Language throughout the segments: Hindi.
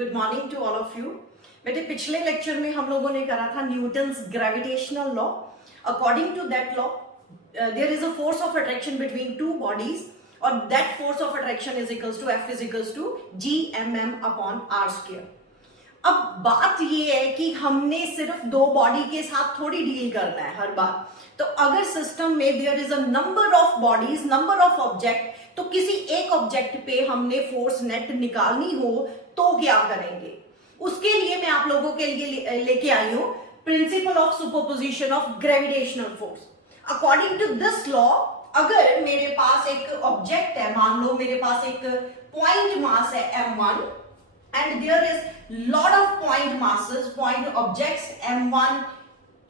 Good morning to all of you. बेटे पिछले लेक्चर में हम लोगों ने करा था Newton's gravitational law. According to that law there is a force of attraction between two bodies और that force of attraction is equals to F is equals to G M M upon R square. अब बात ये है कि हमने सिर्फ दो बॉडी के साथ थोड़ी डील करना है हर बार। तो अगर सिस्टम में there is a number of bodies, number of object, तो किसी एक ऑब्जेक्ट पे हमने फोर्स नेट निकालनी हो तो क्या करेंगे? उसके लिए मैं आप लोगों के लिए लेके आई हूं principle of superposition of gravitational force. According to this law, अगर मेरे पास एक ऑब्जेक्ट है, मान लो मेरे पास एक पॉइंट मास है m1 and there is lot of point masses, point objects, m1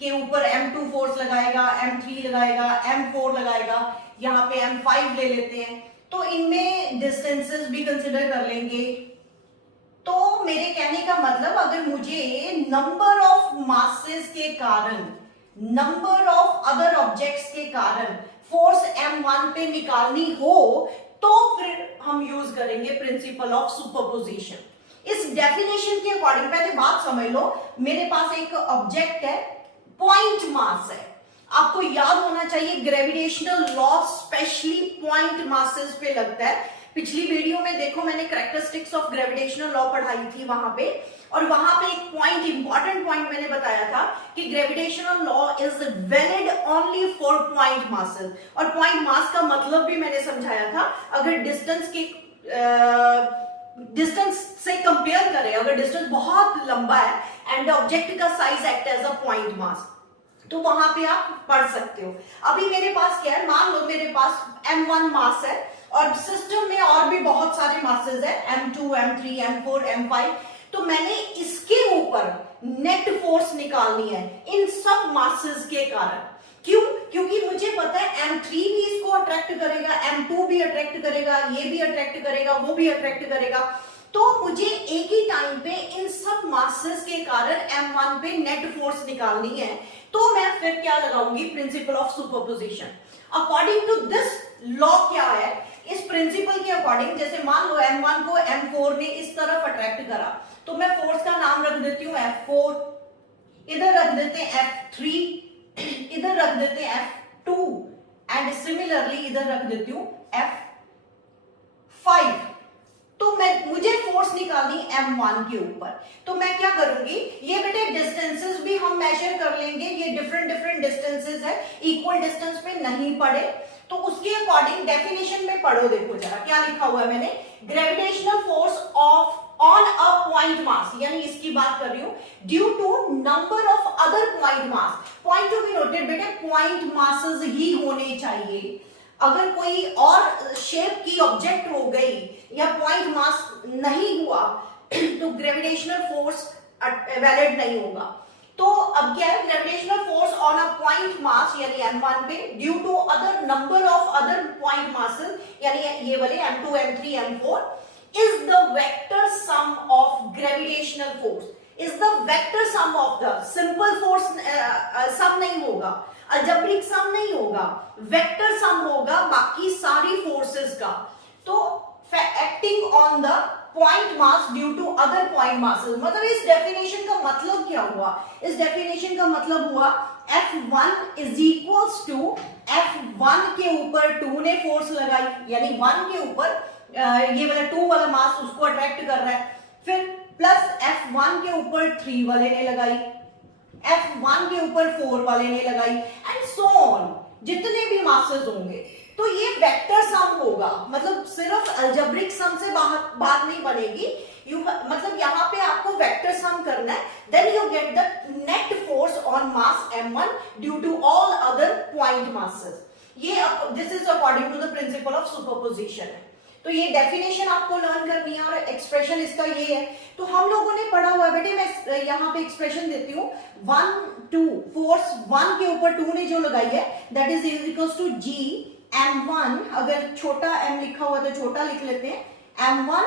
के ऊपर m2 फोर्स लगाएगा, m3 लगाएगा, m4 लगाएगा, यहाँ पे m5 ले लेते हैं, तो इनमें डिस्टेंसेस भी कंसिडर कर लेंगे। तो मेरे कहने का मतलब, अगर मुझे नंबर ऑफ मासेस के कारण, नंबर ऑफ अदर ऑब्जेक्ट्स के कारण फोर्स m1 पे निकालनी हो, तो फिर हम यूज करेंगे प्रिंसिपल ऑफ सुपरपोजिशन। इस डेफिनेशन के अकॉर्डिंग पहले बात समझ लो, मेरे पास एक ऑब्जेक्ट है, पॉइंट मास है। आपको याद होना चाहिए gravitational law specially point masses पे लगता है। पिछली वीडियो में देखो, मैंने कैरेक्टरिस्टिक्स ऑफ ग्रेविटेशनल लॉ पढ़ाई थी वहां पे, और वहां पे एक पॉइंट, इंपॉर्टेंट पॉइंट मैंने बताया था कि gravitational law is valid only for point masses. और पॉइंट मास का मतलब भी मैंने समझाया था। अगर डिस्टेंस से कंपेयर करें, अगर डिस्टेंस बहुत लंबा है एंड ऑब्जेक्ट का size act as a point mass, तो वहां पे आप पढ़ सकते हो। अभी मेरे पास क्या है, मान लो मेरे पास m1 मास है और सिस्टम में और भी बहुत सारे मासेस है, m2, m3, m4, m5। तो मैंने इसके ऊपर नेट फोर्स निकालनी है इन सब मासेस के कारण। क्यों? क्योंकि मुझे पता है m3 भी इसको अट्रैक्ट करेगा, m2 भी अट्रैक्ट करेगा, ये भी अट्रैक्ट करेगा, वो भी अट्रैक्ट करेगा। तो मुझे एक ही टाइम पे इन सब मासेस के कारण m1 पे नेट फोर्स निकालनी है। तो मैं फिर क्या लगाऊंगी? Principle of superposition. According to this law क्या है, इस प्रिंसिपल के अकॉर्डिंग, जैसे मान लो m1 को m4 ने इस तरफ अट्रैक्ट करा, तो मैं फोर्स का नाम रख देती हूँ f4, इधर रख देते हैं f3, इधर रख देते हैं f2 एंड सिमिलरली इधर रख देती हूं f5। तो मुझे फोर्स निकालनी m1 के ऊपर। तो मैं क्या करूंगी, ये बेटे डिस्टेंसेस भी हम मेजर कर लेंगे। ये डिफरेंट डिस्टेंसेस है, इक्वल डिस्टेंस पे नहीं पड़े, तो उसके अकॉर्डिंग डेफिनेशन में पढ़ो। देखो जरा क्या लिखा हुआ है मैंने, gravitational force of on a point mass, यानी इसकी बात कर रही हूं, due to number of other point mass. Point to be noted बेटे, पॉइंट मासेस ही होने चाहिए। अगर कोई और शेप की ऑब्जेक्ट हो गई या पॉइंट मास नहीं हुआ तो ग्रेविटेशनल फोर्स वैलिड नहीं होगा। तो अब क्या है, gravitational force on a point mass यानी m1 पे due to other number of other point masses, यानी ये वाले m2, m3, m4 is the vector sum of gravitational force, is the vector sum of the simple force, sum नहीं होगा, algebraic sum नहीं होगा, vector sum होगा बाकी सारी forces का। तो acting on the point mass due to other point masses, मतलब इस डेफिनेशन का मतलब क्या हुआ? इस डेफिनेशन का मतलब हुआ F1 is equals to F1 के ऊपर 2 ने फोर्स लगाई, यानी 1 के ऊपर ये वाला 2 वाला मास उसको अट्रैक्ट कर रहा है, फिर प्लस F1 के ऊपर 3 वाले ने लगाई, F1 के ऊपर 4 वाले ने लगाई, एंड सो ऑन, जितने भी मासेस होंगे। तो ये वेक्टर सम होगा, मतलब सिर्फ अलजेब्रिक सम से बात नहीं बनेगी। मतलब यहाँ पे आपको वेक्टर सम करना है, then you get the net force on mass m1 due to all other point masses. ये this is according to the principle of superposition है। तो ये डेफिनेशन आपको लर्न करनी है और एक्सप्रेशन इसका ये है। तो हम लोगों ने पढ़ा हुआ है बेटे, मैं यहाँ पे एक्सप्रेशन देती हूँ, 1 2 फोर्स 1 के ऊपर 2 ने जो लगाई है, that is equals to g m1, अगर छोटा m लिखा हुआ तो छोटा लिख लेते हैं, m1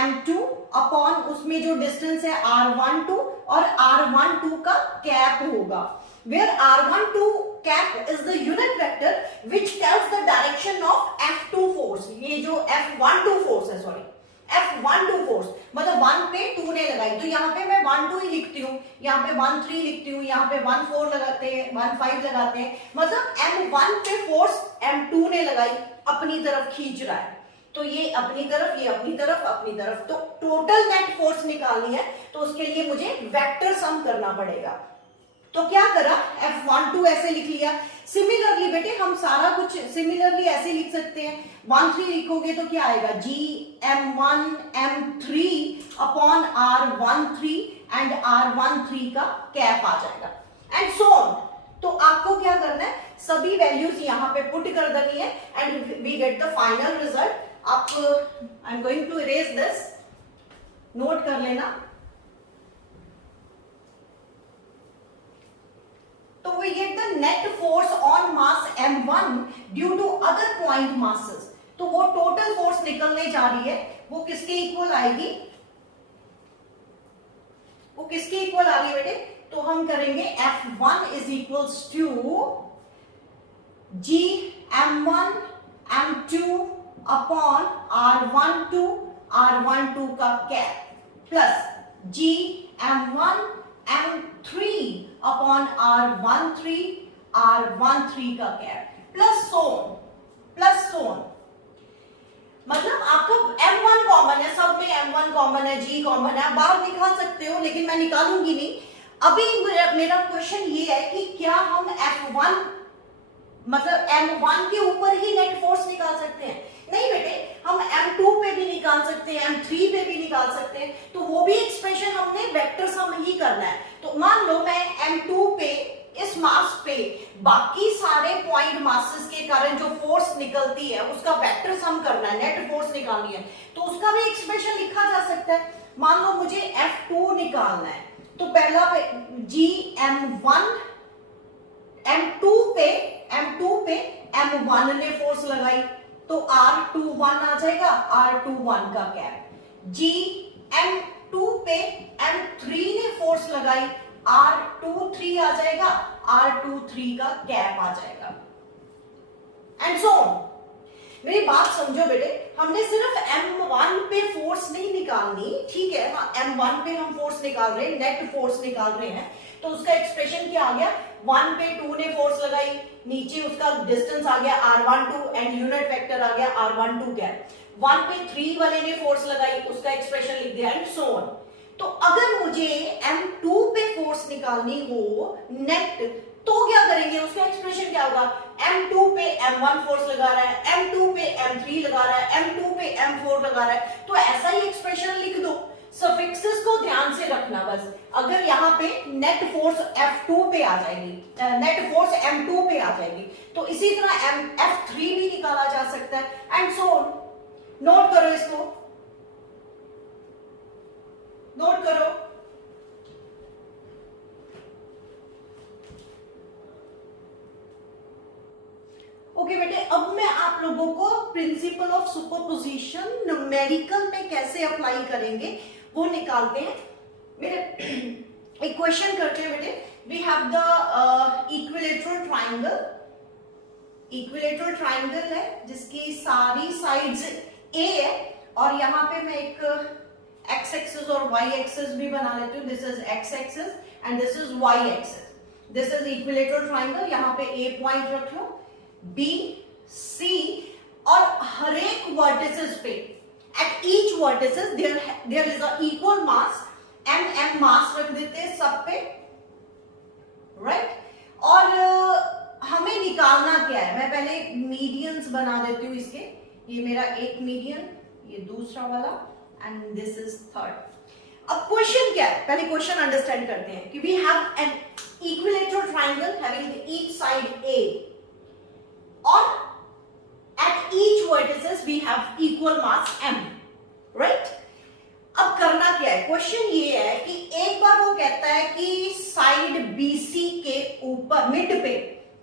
m2 अपॉन उसमें जो डिस्टेंस है r12 और r12 का कैप होगा, where r12 cap is the unit vector which tells the direction of f2 force। ये जो f12 force है, सॉरी F12 फोर्स मतलब 1 पे 2 ने लगाई, तो यहाँ पे मैं 1 2 ही लिखती हूँ, यहाँ पे 1 3 लिखती हूँ, यहाँ पे 1 4 लगाते हैं, 1 5 लगाते हैं, मतलब M1 पे फोर्स M2 ने लगाई, अपनी तरफ खींच रहा है, तो ये अपनी तरफ, ये अपनी तरफ, अपनी तरफ, तो टोटल नेट फोर्स निकालनी है, तो उसके लिए मुझे वेक्टर सम करना पड़ेगा। तो क्या करा, F12 ऐसे लिख लिया। सिमिलरली बेटे हम सारा कुछ सिमिलरली ऐसे लिख सकते हैं, 1 3 लिखोगे तो क्या आएगा, G M1 M3 upon R13 and R13 का कैप आ जाएगा, एंड सो ऑन। तो आपको क्या करना है, सभी वैल्यूज यहां पे पुट कर देनी है, and we get the final result. आप I am going to erase this, note कर लेना। तो we get the net force on mass M1 due to other point masses, तो वो टोटल फोर्स निकलने जा रही है, वो किसके इक्वल आएगी, वो किसके इक्वल आ रही है बेटे, तो हम करेंगे F1 is equals to G M1 M2 upon R12 का cap plus G M1 M3 upon R13 का कैप प्लस सोन। मतलब आपको M1 कॉमन है, सब में M1 कॉमन है, G कॉमन है, आप बाहर निकाल सकते हो, लेकिन मैं निकालूंगी नहीं। अभी मेरा क्वेश्चन ये है कि क्या हम F1 मतलब M1 के ऊपर ही नेट फोर्स निकाल सकते हैं? नहीं बेटे, हम M2 पे भी निकाल सकते हैं, M3 पे भी निकाल सकते हैं, तो वो भी एक्सप्रेशन हमने वेक्टर सम ही करना है। तो मान लो मैं M2 पे इस मास पे बाकी सारे पॉइंट मासेस के कारण जो फोर्स निकलती है उसका वेक्टर सम करना है, नेट फोर्स निकालनी है, तो उसका भी एक्सप्रेशन लिखा जा सकता है। मान लो मुझे F2 निकालना है, तो पहला पे G M1 M2 पे M1 ने फोर्स लगाई, तो R21 आ जाएगा, R21 का कैप। G M2 पे M3 ने फोर्स लगाई, R23 आ जाएगा, R23 का कैप आ जाएगा, एंड सो ऑन। मेरी बात समझो बेटे, हमने सिर्फ M1 पे फोर्स नहीं निकालनी, ठीक है, M1 पे हम फोर्स निकाल रहे हैं, नेट फोर्स निकाल रहे हैं, तो उसका एक्सप्रेशन क्या आ गया, 1 पे 2 ने फोर्स लगाई, नीचे उसका डिस्टेंस आ गया R12 एंड यूनिट वेक्टर आ गया R12 कैप। 1 पे 3 वाले ने फोर्स लगाई, उसका एक्सप्रेशन लिख दिया, एंड सो ऑन। तो अगर मुझे M2 पे फोर्स निकालनी हो नेट, तो क्या करेंगे, उसका एक्सप्रेशन क्या होगा, M2 पे M1 फोर्स लगा रहा है, M2 पे M3 लगा रहा है, M2 पे M4 लगा रहा है, तो ऐसा ही एक्सप्रेशन लिख दो। सफिक्सेस को ध्यान से रखना बस। अगर यहाँ पे नेट फोर्स F2 पे आ जाएगी, नेट फोर्स M2 पे आ जाएगी, तो इसी तरह F3 भी निकाला जा सकता है, एंड सो ऑन। नोट करो इसको, नोट करो। ओके बेटे, अब मैं आप लोगों को प्रिंसिपल ऑफ सुपरपोजिशन न्यूमेरिकल में कैसे अप्लाई करेंगे वो निकालते हैं। मेरे एक क्वेश्चन करते हैं बेटे। We have the equilateral triangle, equilateral triangle है जिसकी सारी साइड्स ए है, और यहाँ पे मैं एक एक्स एक्सिस और वाई एक्सिस भी बना लेती हूँ। This is X axis and this is Y axis. This is equilateral triangle. यहाँ पे ए पॉइंट रख लो, बी सी, और हर एक वर्टिसेस पे at each vertices there is a equal mass, m मास रख देते हैं सब पे, राइट। और हमें निकालना क्या है, मैं पहले मीडियंस बना देती हूँ इसके। ये मेरा एक मीडियन, ये दूसरा वाला, एंड दिस इज थर्ड। अब क्वेश्चन क्या है, पहले क्वेश्चन अंडरस्टैंड करते हैं कि we have an equilateral triangle having each side A, और at each vertices we have equal mass m, right? अब करना क्या है, क्वेश्चन ये है कि एक बार वो कहता है कि साइड BC के ऊपर मिड पे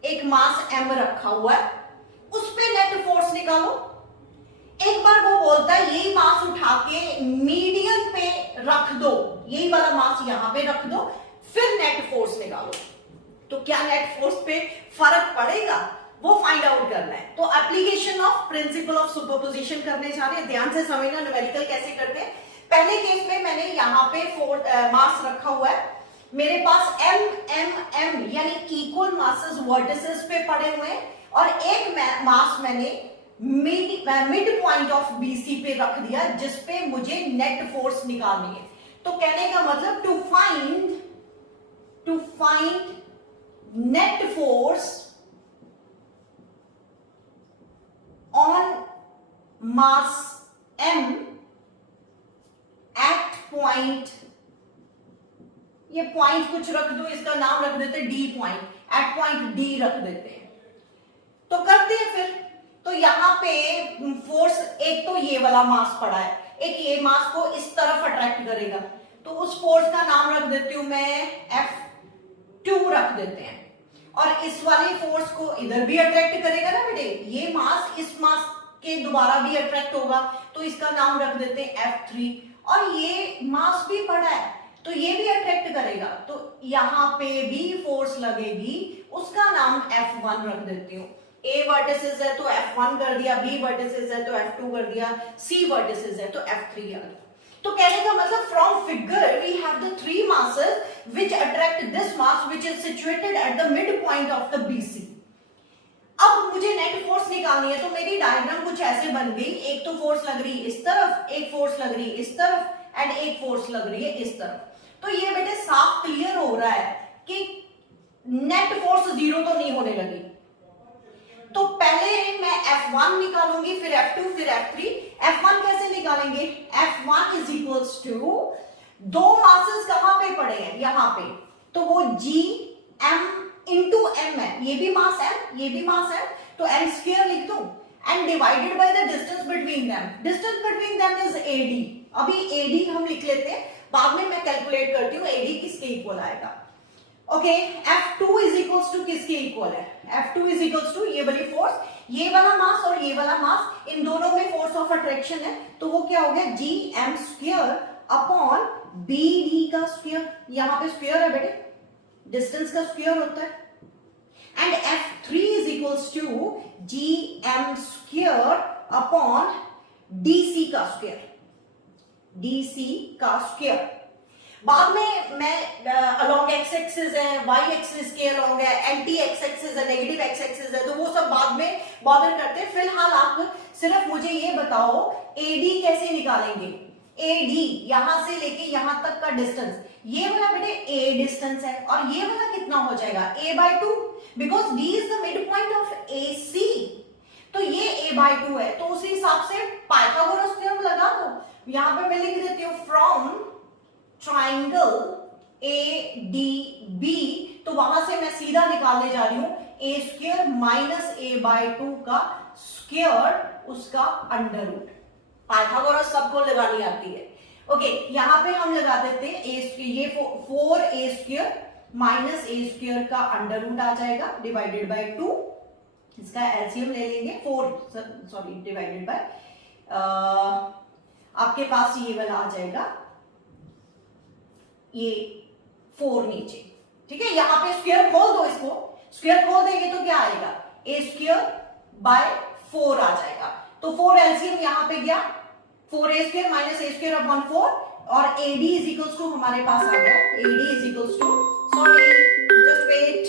एक मास m रखा हुआ है, उस पे नेट फोर्स निकालो। एक बार वो बोलता है यही मास उठा के मीडियन पे रख दो, यही वाला मास यहां पे रख दो, फिर नेट फोर्स निकालो। तो क्या नेट फोर्स पे फर्क पड़ेगा? वो फाइंड आउट करना है। तो application of principal of superposition करने जा रहे हैं, ध्यान से समझना न्यूमेरिकल कैसे करते हैं। पहले केस में मैंने यहाँ पे मास रखा हुआ है, मेरे पास एम एम एम यानी इक्वल मासेस वर्टिसेस पे पड़े हुए हैं, और एक मास मैंने मिड पॉइंट ऑफ बीसी पे रख दिया जिसपे मुझे नेट फोर्स निकालनी है। तो कहने का मतलब to find net force on mass m at point, ये पॉइंट कुछ रख दो, इसका नाम रख देते D point, at point D रख देते हैं। तो करते हैं फिर। तो यहां पे फोर्स, एक तो ये वाला मास पड़ा है, एक ये मास को इस तरफ अट्रैक्ट करेगा, तो उस फोर्स का नाम रख देती हूं मैं F2 रख देते हैं। और इस वाली फोर्स को इधर भी अट्रैक्ट करेगा ना बेटे, ये मास इस मास के दोबारा भी अट्रैक्ट होगा, तो इसका नाम रख देते हैं F3। और ये मास भी पड़ा है तो ये भी अट्रैक्ट करेगा, तो यहां पे भी फोर्स लगेगी, उसका नाम F1 रख देती हूँ। A वर्टिसेस है तो F1 कर दिया, B वर्टिसेस है तो F2 कर दिया, C वर्टिसेस है तो F3 कर दिया। तो कहने का मतलब from figure we have the three masses which attract this mass which is situated at the mid point of the BC। अब मुझे नेट फोर्स निकालनी है, तो मेरी डायग्राम कुछ ऐसे बन गई, एक तो फोर्स लग रही है इस तरफ, एक फोर्स लग रही है इस तरफ, एंड एक फोर्स लग रही है इस तरफ। तो ये बेटे साफ क्लियर हो रहा है कि नेट फोर्स जीरो तो नहीं होने लगी। तो पहले मैं F1 निकालूंगी, फिर F2, फिर F3। F1 कैसे निकालेंगे? F1 इज इक्वल्स टू, दो मासेस कहां पे पड़े हैं? यहां पे, तो वो Gm इंटू m है, ये भी मास है, ये भी मास है, तो m स्क्वायर लिख दूं, and divided by the distance between them. Distance between them is AD। अभी AD हम लिख लेते हैं, बाद में मैं कैलकुलेट करती हूँ AD किसके इक्वल आएगा। Okay, F2 is equals to किसके इक्वल है? F2 इज इक्वल्स टू ये वाली फोर्स, ये वाला मास और ये वाला मास, इन दोनों में फोर्स ऑफ अट्रैक्शन है, तो वो क्या हो गया? Gm स्क्वायर अपॉन BD का स्क्वायर। यहां पे स्क्वायर है बेटे, डिस्टेंस का स्क्वायर होता है, and F3 is equals to Gm square upon DC का स्क्वायर, DC का स्क्वायर। बाद में मैं अलोंग एक्स एक्सिस है, वाई एक्सिस के अलोंग है, एंटी एक्स एक्सिस है, नेगेटिव एक्स एक्सिस है, तो वो सब बाद में बॉदर करते हैं। फिलहाल आप सिर्फ मुझे ये बताओ AD कैसे निकालेंगे? AD यहां से लेके यहां तक का डिस्टेंस, ये वाला बेटे A डिस्टेंस है, और ये वाला कितना हो जाएगा? A/2, because D is the mid point of AC। तो ये A/2 है, तो उसी हिसाब से पाइथागोरस थ्योरम लगा दो। यहां पे मैं लिख देती हूं फ्रॉम ट्राइंगल ADB, तो वहां से मैं सीधा निकालने जा रही हूं A स्क्वायर माइनस A/2 का स्क्वायर, उसका अंडर रूट। पाइथागोरस सबको लगानी आती है। ओके, यहां पे हम लगा देते हैं ये 4A square minus A square का अंडर रूट आ जाएगा डिवाइडेड बाय 2, इसका एलसीएम ले लेंगे 4 डिवाइडेड बाय, आपके पास ये वाला आ जाएगा, ये 4 नीचे, ठीक है। यहां पे स्क्वायर खोल दो, इसको स्क्वायर खोल देंगे तो क्या आएगा? A स्क्वायर बाय 4 आ जाएगा। तो 4 एलसीएम यहां पे गया, 4A square minus A square upon 4, और AD इज इक्वल्स टू हमारे पास आ गया, AD is equals to, sorry just wait,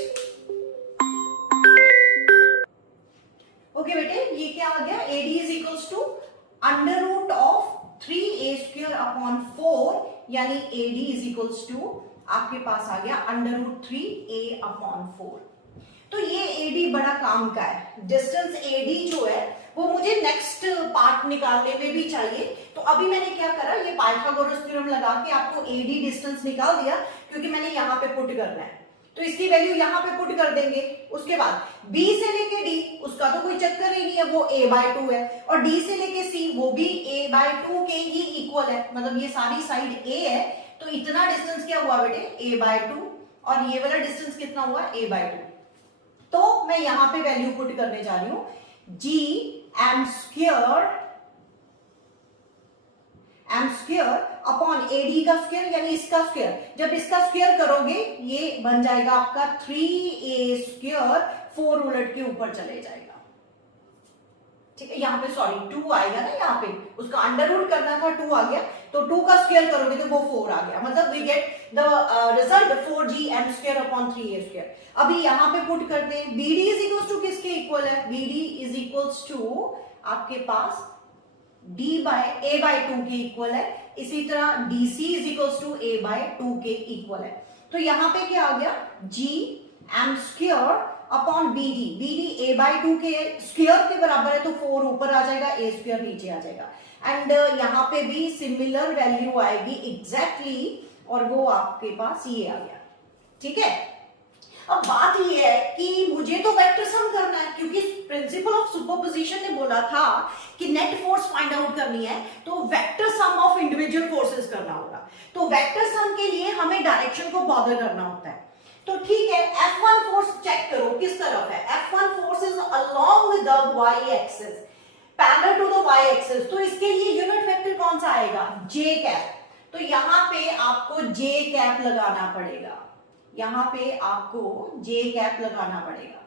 okay बेटे, ये क्या आ गया? AD is equals to under root of 3A square upon 4, यानी AD इज इक्वल्स टू आपके पास आ गया अंडर रूट 3A अपॉन 4। तो ये AD बड़ा काम का है। डिस्टेंस AD जो है वो मुझे नेक्स्ट पार्ट निकालने में भी चाहिए। तो अभी मैंने क्या करा, ये पाइथागोरस थ्योरम लगा के आपको AD डिस्टेंस निकाल दिया, क्योंकि मैंने यहां पे पुट करना है, तो इसकी वैल्यू यहां पे पुट कर देंगे। उसके बाद B से लेके D, उसका तो कोई चक्कर ही नहीं है, वो A/2 है, और D से लेके C, वो भी A/2 के ही इक्वल है, मतलब ये सारी साइड A है, तो इतना डिस्टेंस क्या हुआ बेटे? A/2, और ये वाला डिस्टेंस कितना हुआ? A/2। तो मैं यहां पे वैल्यू पुट करने जा रही हूं, Gm स्क्वायर अपॉन AD का स्क्वायर यानी इसका स्क्वायर, जब इसका स्क्वायर करोगे ये बन जाएगा आपका 3A स्क्वायर, 4 उलट के ऊपर चले जाएगा, ठीक है। यहाँ पे सॉरी 2 आएगा ना, यहाँ पे उसका अंडर रूट करना था, 2 आ गया, तो 2 का स्क्वायर करोगे तो वो 4 आ गया, मतलब we get the result 4gm square upon 3a square. अभी यहाँ पे पुट करते हैं, BD इज इक्वल्स टू किसके इक्वल है, BD इज इक्वल्स टू आपके पास D बाय A बाय 2 के इक्वल है, इसी तरह DC is equals to A by 2 के इक्वल है। तो यहाँ पे क्या आ गया, gm square upon BD A by 2 के स्क्वायर के बराबर है, तो 4 ऊपर आ जाएगा, A स्क्वायर नीचे आ जाएगा, एंड यहाँ पे भी सिमिलर वैल्यू आएगी एग्जैक्टली, और वो आपके पास ये आ गया, ठीक है। अब बात ये है कि मुझे तो वेक्टर सम करना है, क्योंकि प्रिंसिपल ऑफ सुपरपोजिशन ने बोला था कि नेट फोर्स फाइंड आउट करनी है, तो vector sum of individual forces करना होगा। तो वेक्टर सम के लिए हमें डायरेक्शन को बॉदर करना होता है, तो ठीक है। F1 फोर्स चेक करो किस तरफ है, F1 force is along with the y axis, parallel to the y axis, तो इसके लिए यूनिट वेक्टर कौन सा आएगा, j कैप। तो यहाँ पे आपको j कैप लगाना पड़ेगा, यहाँ पे आपको j कैप लगाना पड़ेगा,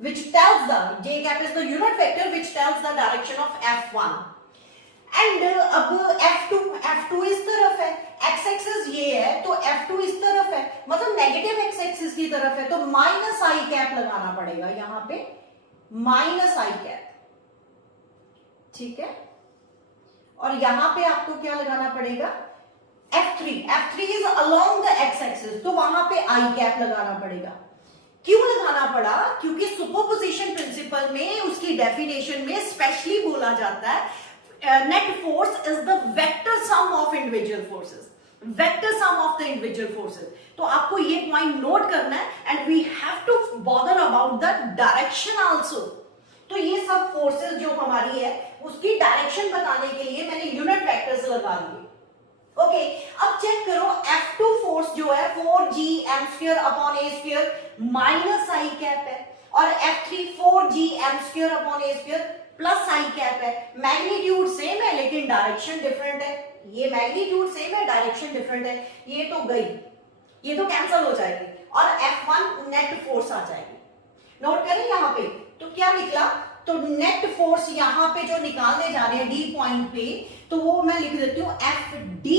which tells the j cap is the unit vector which tells the direction of F1, and अब F2 इस तरफ है, x एक्सिस ये है, तो F2 इस तरफ है, मतलब नेगेटिव x एक्सिस की तरफ है, तो माइनस आई कैप लगाना पड़ेगा, यहां पे माइनस आई कैप, ठीक है। और यहां पे आपको क्या लगाना पड़ेगा, F3 is along the x axis, तो वहां पे आई कैप लगाना पड़ेगा। क्यों लगाना पड़ा, क्योंकि सुपरपोजिशन प्रिंसिपल में उसकी डेफिनेशन में स्पेशली बोला जाता है net force is the vector sum of individual forces, vector sum of the individual forces। तो आपको ये पॉइंट नोट करना है, and we have to bother about the direction also। तो ये सब फोर्सेस जो हमारी है उसकी डायरेक्शन बताने के लिए मैंने यूनिट वेक्टर्स लगा दिए। ओके, अब चेक करो F2 फोर्स जो है 4gm square upon a square minus I cap है, और F3 4gm square upon a square plus I cap है। मैग्नीट्यूड सेम है लेकिन डायरेक्शन डिफरेंट है, ये मैग्नीट्यूड सेम है डायरेक्शन डिफरेंट है, ये तो गई, ये तो कैंसिल हो जाएगी, और F1 नेट फोर्स आ जाएगी। नोट करें यहाँ पे, तो क्या निकला, तो नेट फोर्स यहाँ पे जो निकालने जा रहे हैं D पॉइंट पे, तो वो मैं लिख देती हूँ FD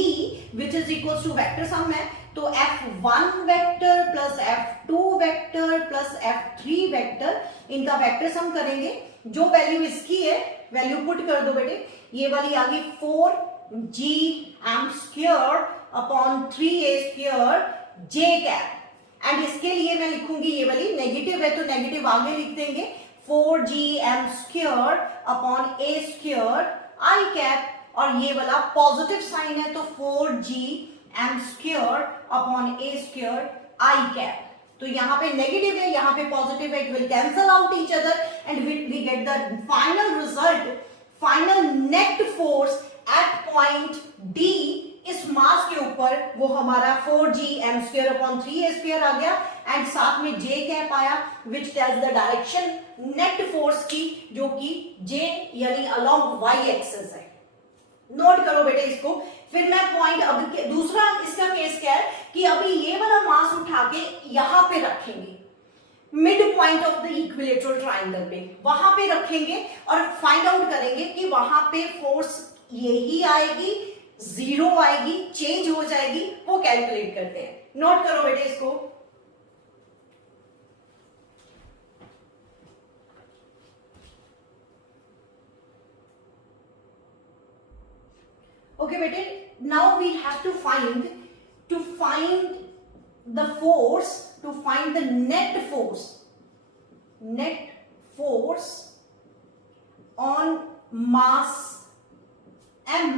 which is equal to vector sum है, तो F1 vector plus F2 vector plus F3 vector, इनका वेक्टर सम करेंगे। जो वैल्यू इसकी है वैल्यू पुट कर दो बेटे, ये वाली आ गई 4gm square upon 3a square j cap, and इसके लिए मैं लिखूंगी, ये वाली नेगेटिव है तो नेगेटिव आगे लिख देंगे, 4gm square upon a square i cap, और ये वाला पॉजिटिव साइन है तो 4gm square upon a square i cap. तो यहाँ पे नेगेटिव है, यहाँ पे पॉजिटिव है, it will cancel out each other, and we get the final result, final net force at point D इस मास के ऊपर, वो हमारा 4gm square upon 3a square आ गया, एंड साथ में j कैप आया which tells the direction net force की, जो कि j यानी अलोंग y एक्सिस है। नोट करो बेटे इसको। फिर मैं पॉइंट, अब दूसरा इसका केस क्या है कि अभी ये वाला मास उठा के यहां पे रखेंगे, mid point of the equilateral triangle पे, वहां पे रखेंगे और फाइंड आउट करेंगे कि वहां पे फोर्स यही आएगी, जीरो आएगी, चेंज हो जाएगी, वो कैलकुलेट करते हैं। नोट करो बेटे इसको। Okay, bete, now we have to find the force, to find the net force on mass m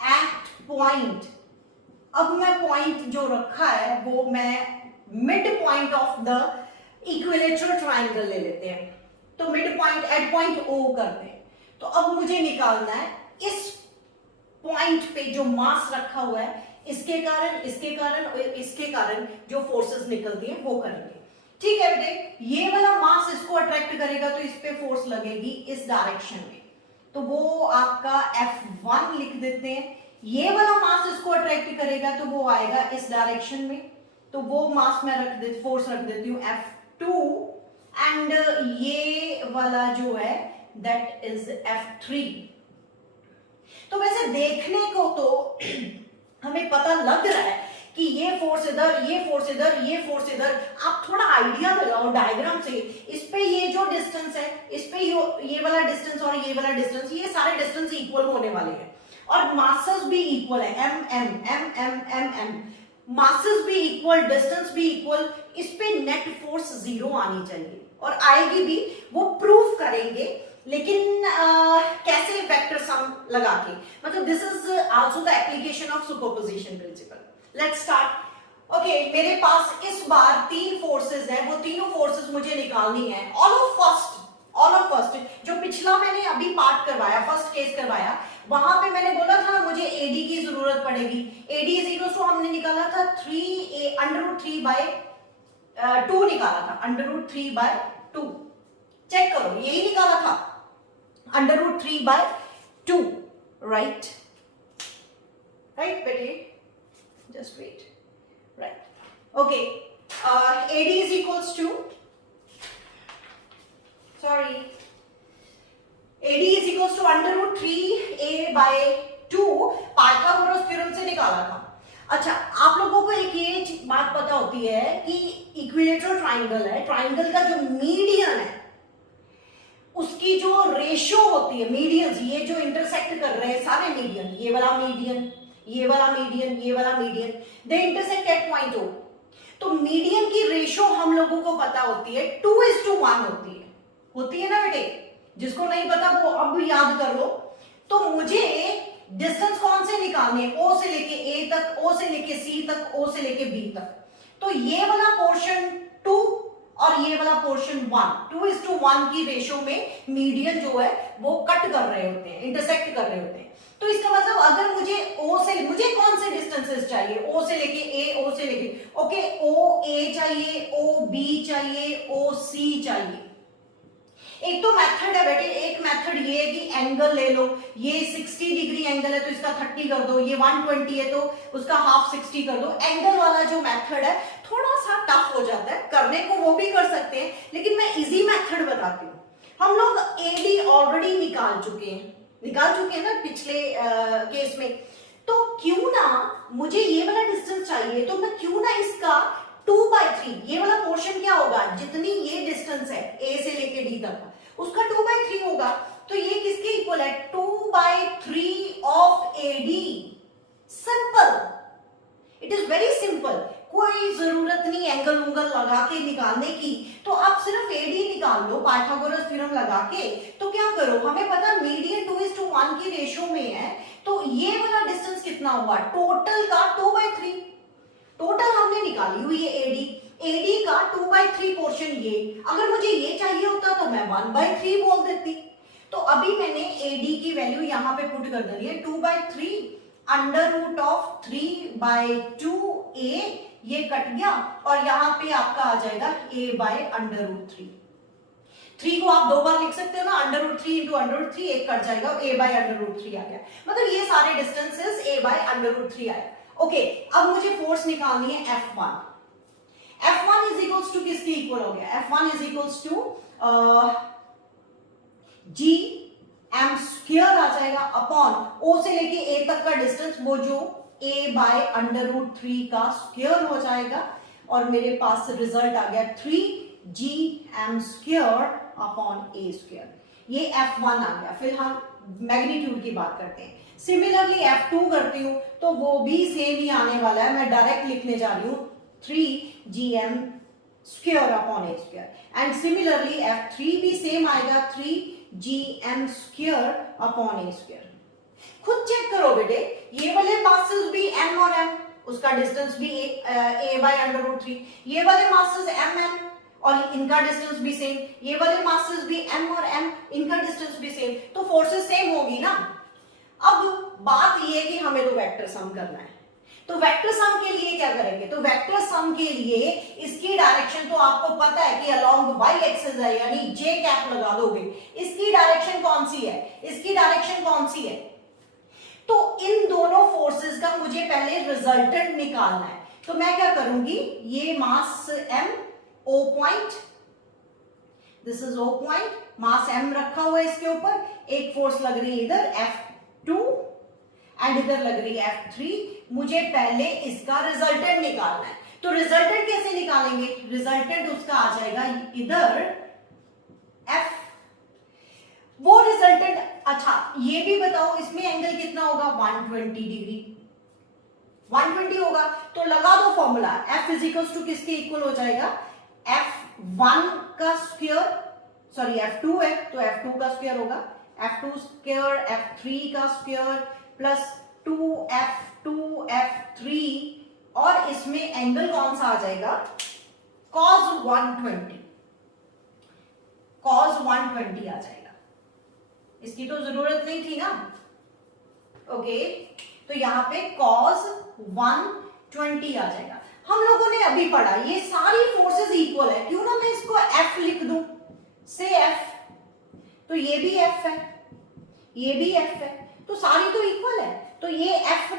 at point। अब मैं पॉइंट जो रखा है वो मैं mid point of the equilateral triangle ले लेते हैं, तो mid point at point O करते हैं। तो अब मुझे निकालना है इस पॉइंट पे जो मास रखा हुआ है, इसके कारण, इसके कारण और इसके कारण जो फोर्सेस निकलती हैं वो करेंगे। ठीक है बेटे, ये वाला मास इसको अट्रैक्ट करेगा तो इस पे फोर्स लगेगी इस डायरेक्शन में, तो वो आपका F1 लिख देते हैं, ये वाला मास इसको अट्रैक्ट करेगा तो वो आएगा इस डायरेक्शन में, तो वो मास मैं फोर्स रख देती हूँ F2, एंड ये वाला जो है दैट इज F3। तो वैसे देखने को तो हमें पता लग रहा है कि ये फोर्स इधर, ये फोर्स इधर, ये फोर्स इधर। आप थोड़ा आइडिया लगाओ डायग्राम से, इस पे ये जो डिस्टेंस है, इस पे ये वाला डिस्टेंस और ये वाला डिस्टेंस, ये सारे डिस्टेंस इक्वल होने वाले हैं और मासेस भी इक्वल है, M M M M M M, masses भी इक्वल, डिस्टेंस भी इक्वल। इस पे नेट फोर्स 0 आनी चाहिए और आएगी भी, वो प्रूव करेंगे। लेकिन कैसे? वेक्टर सम लगा के, मतलब this is also the application of superposition principle. Let's start. Okay, मेरे पास इस बार 3 फोर्सेस हैं, वो तीनों फोर्सेस मुझे निकालनी है। ऑल ऑफ फर्स्ट जो पिछला मैंने अभी पार्ट करवाया, फर्स्ट केस करवाया, वहां पे मैंने बोला था मुझे एडी की जरूरत पड़ेगी। एडी इज इक्वल टू हमने निकाला था 3a √3/2 निकाला था, √3/2। चेक करो, यही निकाला था, √3/2, राइट बेटे, just wait, right, okay, AD is equals to, sorry, AD is equals to √3a/2 Pythagoras theorem से निकाला था। अच्छा, आप लोगों को एक ये बात पता होती है कि इक्विलेटरल ट्राइंगल है, ट्राइंगल का जो मीडियन है उसकी जो रेशो होती है, मीडियंस, ये जो इंटरसेक्ट कर रहे हैं सारे मीडियन, ये वाला मीडियन, ये वाला मीडियन, ये वाला median, they intersect at point O। तो मीडियन की रेशो हम लोगों को पता होती है 2:1 होती है ना बेटे? जिसको नहीं पता वो अब याद कर लो। तो मुझे डिस्टेंस कौन से निकालने? O से लेके A तक, O से लेके C तक, O से लेके B तक। तो ये वाला पोर्शन 2 और ये वाला पोर्शन 1, 2:1 की रेशो में मीडियन जो है वो कट कर रहे होते हैं, इंटरसेक्ट कर रहे होते हैं। तो इसका मतलब अगर मुझे कौन से डिस्टेंसेस चाहिए? O से लेके A, O से लेके, ओके, OA चाहिए, OB चाहिए, OC चाहिए। एक तो मेथड है बेटे, एक मेथड ये है कि एंगल ले लो, ये 60 डिग्री एंगल है तो इसका 30 कर दो, ये 120 है तो उसका हाफ 60 कर दो। एंगल वाला जो मेथड है थोड़ा सा टफ हो जाता है करने को, वो भी कर सकते हैं, लेकिन मैं इजी मेथड बताती हूँ। हम लोग AD ऑलरेडी निकाल चुके हैं ना पिछले केस में। तो क्यों ना मुझे ये वाला डिस्टेंस चाहिए, तो मैं क्यों ना इसका 2/3, ये वाला पोर्शन क्या होगा, जितनी ये डिस्टेंस है A से लेके D तक, उसका 2/3 होगा। तो ये किसके इक्वल है? 2/3 of AD। Simple, it is very simple, कोई जरूरत नहीं एंगल उंगल लगा के निकालने की। तो आप सिर्फ AD निकाल लो पाइथागोरस थ्योरम लगा के। तो क्या करो, हमें पता मीडियन 2:1 की रेशो में है, तो ये वाला डिस्टेंस कितना हुआ? टोटल का 2/3, टोटल हमने निकाली हुई है AD का 2/3 पोर्शन ये। अगर मुझे ये चाहिए होता तो मैं 1/3 बोल देती। तो अभी मैंने AD की वैल्यू यहाँ पे पुट कर देनी है, 2/3 √3/2a, ये कट गया और यहाँ पे आपका आ जाएगा a/√3। 3 को आप 2 बार लिख सकते हो ना, √3 × √3, एक कट जाएगा, a/√3 आ गया। मतलब ये सारे डिस्टेंसेस a/√3 आया। ओके, अब मुझे फोर्स निकालनी है F1। F1 is equals to किसके इक्वल हो गया? F1 is equals to Gm² आ जाएगा अपॉन O से लेके A तक का डिस्टेंस, वो जो a/√3 का स्क्वायर हो जाएगा, और मेरे पास रिजल्ट आ गया 3Gm² अपॉन A²। ये F1 आ गया। फिर हम मैग्नीट्यूड की बात करते हैं। सिमिलरली F2 करती हूं तो वो भी सेम ही आने वाला है, मैं डायरेक्ट लिखने जा रही हूं 3Gm² upon A²। And similarly F3 भी सेम आएगा 3Gm² अपॉन A²। खुद चेक करो बेटे, ये वाले मासेस भी m और m, उसका डिस्टेंस भी a/√3, ये वाले मासेस m और इनका डिस्टेंस भी सेम, ये वाले मासेस भी m और m, इनका डिस्टेंस भी सेम, तो फोर्सेस सेम होगी ना। अब बात ये है कि हमें तो वेक्टर सम करना है। तो वेक्टर सम के लिए क्या करेंगे? तो वेक्टर सम के लिए इसकी डायरेक्शन तो आपको पता है कि अलोंग y एक्सिस है, यानी j कैप लगा दोगे। इसकी डायरेक्शन कौन सी है? इसकी डायरेक्शन कौन सी है? तो इन दोनों फोर्सेस का मुझे पहले रिजल्टेंट निकालना है। तो मैं क्या करूंगी, ये मास m, O point, this is O point, mass m रखा हुआ है इसके ऊपर, एक फोर्स लग रही है इधर F2 एंड इधर लग रही है F3। मुझे पहले इसका रिजल्टेंट निकालना है। तो रिजल्टेंट कैसे निकालेंगे, रिजल्टेंट उसका आ जाएगा इधर F, वो रिजल्टेंट। अच्छा ये भी बताओ इसमें एंगल कितना होगा, 120 डिग्री, 120 होगा। तो लगा दो फॉर्मूला, F इजिकल्स टू किसके इक्वल हो जाएगा, F1 का स्क्वायर, सॉरी F2 है तो F2 का स्क्वायर होगा, F2 स्क्वायर F3 का स्क्वायर प्लस 2F2 F3, और इसमें एंगल कौन सा आ जाएगा, cos 120, cos 120 आ जाएगा। इसकी तो जरूरत नहीं थी ना, ओके। तो यहां पे cos 120 आ जाएगा। हम लोगों ने अभी पढ़ा ये सारी फोर्सेस इक्वल है, क्यों ना मैं इसको F लिख दूं, से F, तो ये भी F है, ये भी F है, तो सारी तो इक्वल है। तो ये F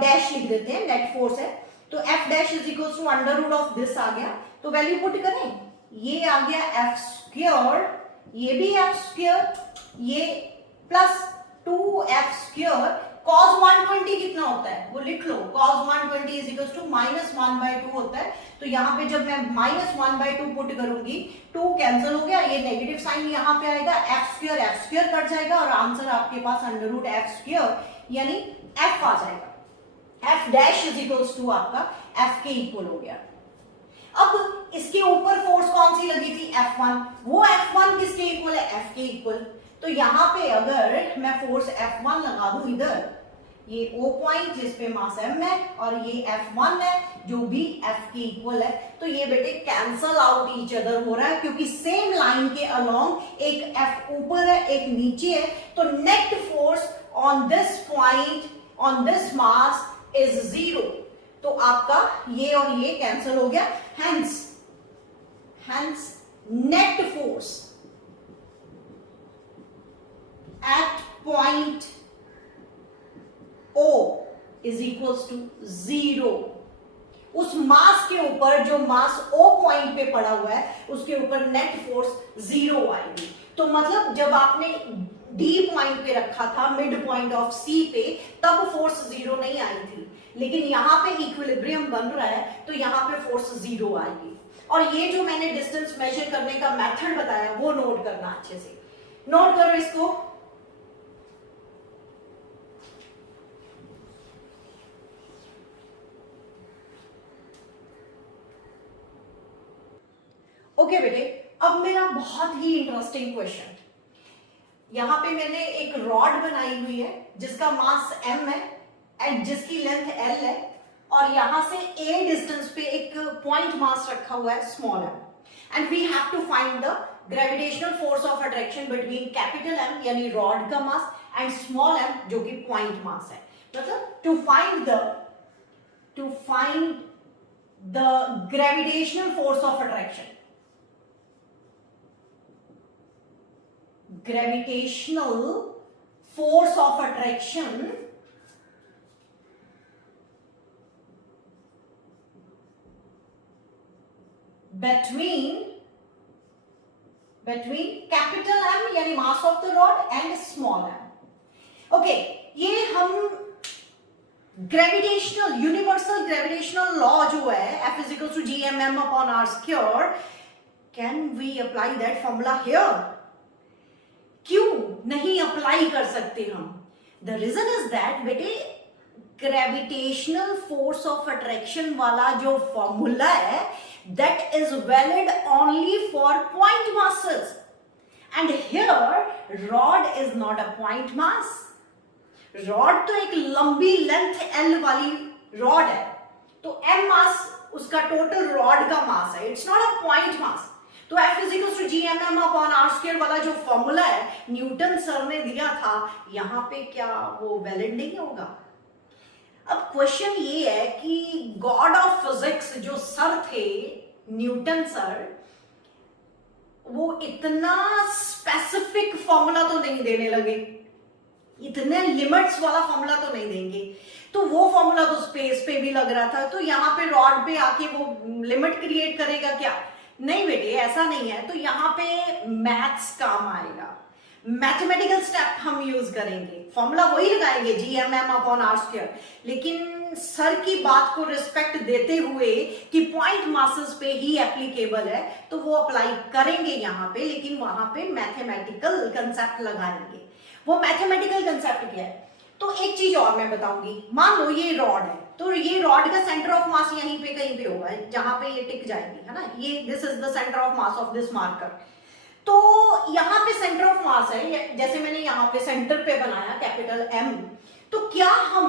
डैश लिख देते हैं, नेट फोर्स है, तो F dash is equal to under root of this आ गया, तो वैल्यू पुट करें, ये आ गया F स्क्वायर, ये भी F स्क्वायर, ये प्लस 2F स्क्वायर, cos 120 कितना होता है वो लिख लो, cos 120 इज इक्वल टू -1/2 होता है। तो यहाँ पे जब मैं -1/2 पुट करूंगी, 2 कैंसिल हो गया, ये नेगेटिव साइन यहाँ पे आएगा, F स्क्वायर कट जाएगा, और आंसर आपके पास अंडर रूट F स्क्वायर यानी F आ जाएगा। F dash is equal to आपका F के इक्वल हो गया। अब इसके ऊपर फोर्स कौन सी लगी थी, F1, वो F1 किसके इक्वल है, F के इक्वल। तो यहां पे अगर मैं फोर्स F1 लगा दूं इधर, ये O पॉइंट जिस पे मास m है, और ये F1 है जो भी F के इक्वल है, तो ये बेटे कैंसल आउट ईच अदर हो रहा है, क्योंकि सेम लाइन के अलोंग एक F ऊपर है एक नीचे है, तो net force on this point on this mass is 0। तो आपका ये और ये कैंसिल हो गया, hence net force at point O is equals to 0। उस मास के ऊपर जो मास O पॉइंट पे पड़ा हुआ है उसके ऊपर नेट फोर्स 0 आएगी। तो मतलब जब आपने D पॉइंट पे रखा था मिड पॉइंट ऑफ C पे, तब फोर्स 0 नहीं आई थी, लेकिन यहां पे इक्विलिब्रियम बन रहा है तो यहां पे फोर्स 0 आएगी। और ये जो मैंने डिस्टेंस मेजर करने का मेथड बताया वो नोट करना, अच्छे से नोट करो इसको। ओके बेटे, अब मेरा बहुत ही इंटरेस्टिंग क्वेश्चन, यहां पे मैंने एक रॉड बनाई हुई है जिसका मास m है एंड जिसकी लेंथ l है, और यहां से a डिस्टेंस पे एक पॉइंट मास रखा हुआ है small m, and we have to find the gravitational force of attraction between capital M यानी रॉड का मास एंड स्मॉल m जो कि पॉइंट मास है। मतलब to find the gravitational force of attraction, gravitational force of attraction between capital M यानी mass of the rod and small m। Okay, ये हम ग्रेविटेशनल यूनिवर्सल ग्रेविटेशनल लॉ जो है F is equals to gmm upon r square, can we apply that formula here? क्यों नहीं अप्लाई कर सकते हम? द रीजन इज दैट बेटे, ग्रेविटेशनल फोर्स ऑफ अट्रैक्शन वाला जो फॉर्मूला है that is valid only for point masses, and here rod is not a point mass. Rod तो एक लंबी लेंथ L वाली रॉड है, तो m मास उसका टोटल रॉड का मास है, it's not a point mass. तो F is equal to gmm upon r square वाला जो फॉर्मूला है न्यूटन सर ने दिया था, यहां पे क्या वो वैलिड नहीं होगा? अब क्वेश्चन ये है कि गॉड ऑफ फिजिक्स जो सर थे न्यूटन सर, वो इतना स्पेसिफिक फॉर्मूला तो नहीं देने लगे, इतने लिमिट्स वाला फॉर्मूला तो नहीं देंगे। तो वो फॉर्मूला तो स्पेस पे भी लग रहा था, तो यहाँ पे रॉड पे आके वो लिमिट क्रिएट करेगा क्या? नहीं बेटे, ऐसा नहीं है। तो यहाँ पे मैथ्स काम आएगा, मैथमेटिकल स्टेप हम यूज करेंगे, फॉर्मूला वही लगाएंगे GMM/r², लेकिन सर की बात को रिस्पेक्ट देते हुए कि पॉइंट मासेस पे ही एप्लीकेबल है, तो वो अप्लाई करेंगे यहाँ पे, लेकिन वहां पे मैथमेटिकल कंसेप्ट लगाएंगे। वो मैथमेटिकल कंसेप्ट क्या है? तो एक चीज और मैं बताऊंगी, मान लो ये रॉड है, तो ये रॉड का सेंटर ऑफ मास यहीं पे कहीं पे होगा, जहां पे ये टिक जाएगी, है ना, ये this is the centre of mass of this marker. तो यहाँ पे सेंटर ऑफ मास है, जैसे मैंने यहाँ पे सेंटर पे बनाया कैपिटल M, तो क्या हम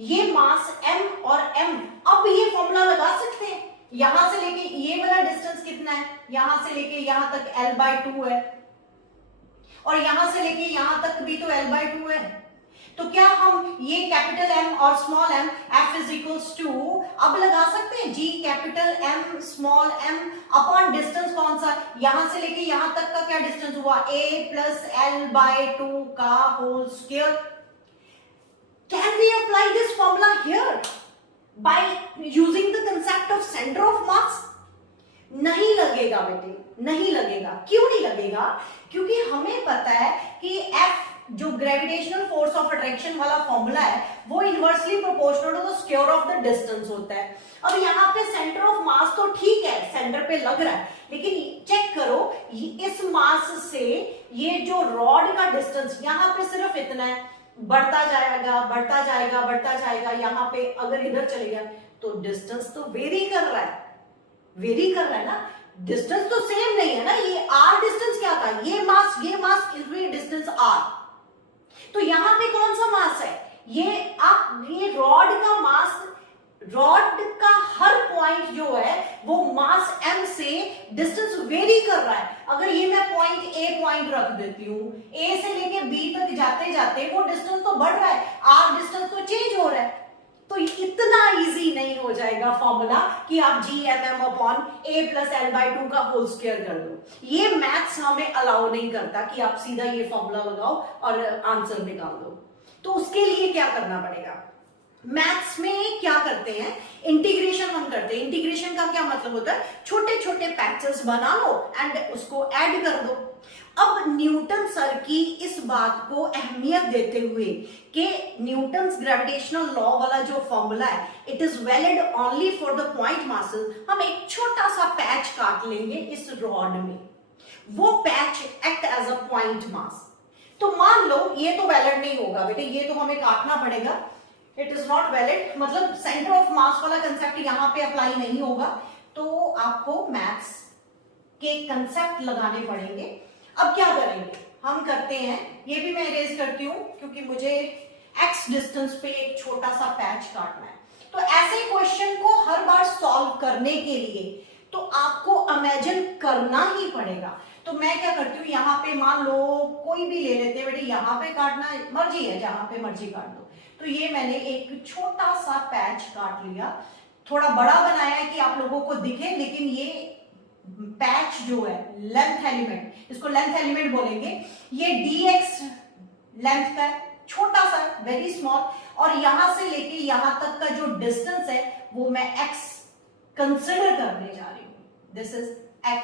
ये मास M और M, अब ये फॉर्मूला लगा सकते हैं? यहां से लेके ये वाला डिस्टेंस कितना है, यहां से लेके यहां तक L/2 है, और यहां से लेके यहां तक भी तो L/2 है। तो क्या हम ये कैपिटल M और small m F is equals to अब लगा सकते हैं G capital M small m upon distance कौन सा, यहां से लेके यहां तक का क्या डिस्टेंस हुआ, A प्लस L/2 का whole square. Can we apply this formula here by using the concept of centre of mass? नहीं लगेगा बेटे, नहीं लगेगा। क्यों नहीं लगेगा? क्योंकि हमें पता है कि F जो ग्रेविटेशनल फोर्स ऑफ अट्रैक्शन वाला फॉर्मूला है वो inversely proportional to the square of the distance होता है। अब यहाँ पे सेंटर ऑफ मास तो ठीक है, सेंटर पे लग रहा है, लेकिन चेक करो इस मास से ये जो रॉड का डिस्टेंस यहाँ पे सिर्फ इतना है, बढ़ता जाएगा बढ़ता जाएगा बढ़ता जाएगा, यहाँ पे अगर इधर चले गया तो डिस्टेंस तो वेरी कर रहा है, वेरी कर रहा है ना, डिस्टेंस तो सेम नहीं है ना। ये r डिस्टेंस क्या था, ये मास इसमें डिस्टेंस r, तो यहां पे कौन सा मास है, ये रॉड का मास, रॉड का हर पॉइंट जो है वो मास m से डिस्टेंस वेरी कर रहा है। अगर ये मैं पॉइंट A पॉइंट रख देती हूं, A से लेके B तक जाते जाते वो डिस्टेंस तो बढ़ रहा है, r डिस्टेंस तो चेंज हो रहा है। तो इतना इजी नहीं हो जाएगा फॉर्मूला कि आप GMM/A प्लस L/2 का होल स्क्वायर कर दो। ये मैथ्स हमें अलाउ नहीं करता कि आप सीधा ये फॉर्मूला लगाओ और आंसर निकाल दो। तो उसके लिए क्या करना पड़ेगा, मैथ्स में क्या करते हैं, इंटीग्रेशन हम करते हैं। इंटीग्रेशन का क्या मतलब होता है, छोटे छोटे पैचेस बना लो एंड उसको ऐड कर दो। अब न्यूटन सर की इस बात को अहमियत देते हुए कि न्यूटन्स ग्रेविटेशनल लॉ वाला जो फॉर्मूला है it is valid only for the point masses, हम एक छोटा सा पैच काट लेंगे इस रॉड में, वो patch act as a point mass. तो मान लो ये तो वैलिड नहीं होगा बेटे, ये तो हमें काटना पड़ेगा, इट इज नॉट वैलिड, मतलब सेंटर ऑफ मास वाला कंसेप्ट यहां पे अप्लाई नहीं होगा, तो आपको मैथ्स के कंसेप्ट लगाने पड़ेंगे। अब क्या करेंगे, हम करते हैं, ये भी मैं इरेज करती हूं क्योंकि मुझे x डिस्टेंस पे एक छोटा सा पैच काटना है। तो ऐसे क्वेश्चन को हर बार सॉल्व करने के लिए तो आपको इमेजिन करना ही पड़ेगा। तो मैं क्या करती हूँ, यहाँ पे मान लो कोई भी ले लेते हैं बेटे, यहाँ पे काटना मर्जी है, जहां पे मर्जी काट दो। तो ये मैंने एक छोटा सा पैच काट लिया, थोड़ा बड़ा बनाया है कि आप लोगों को दिखे, लेकिन ये पैच जो है लेंथ एलिमेंट, इसको लेंथ एलिमेंट बोलेंगे, ये dx लेंथ का छोटा सा वेरी स्मॉल, और यहां से लेके यहां तक का जो डिस्टेंस है वो मैं x कंसिडर करने जा रही हूं, दिस इज x,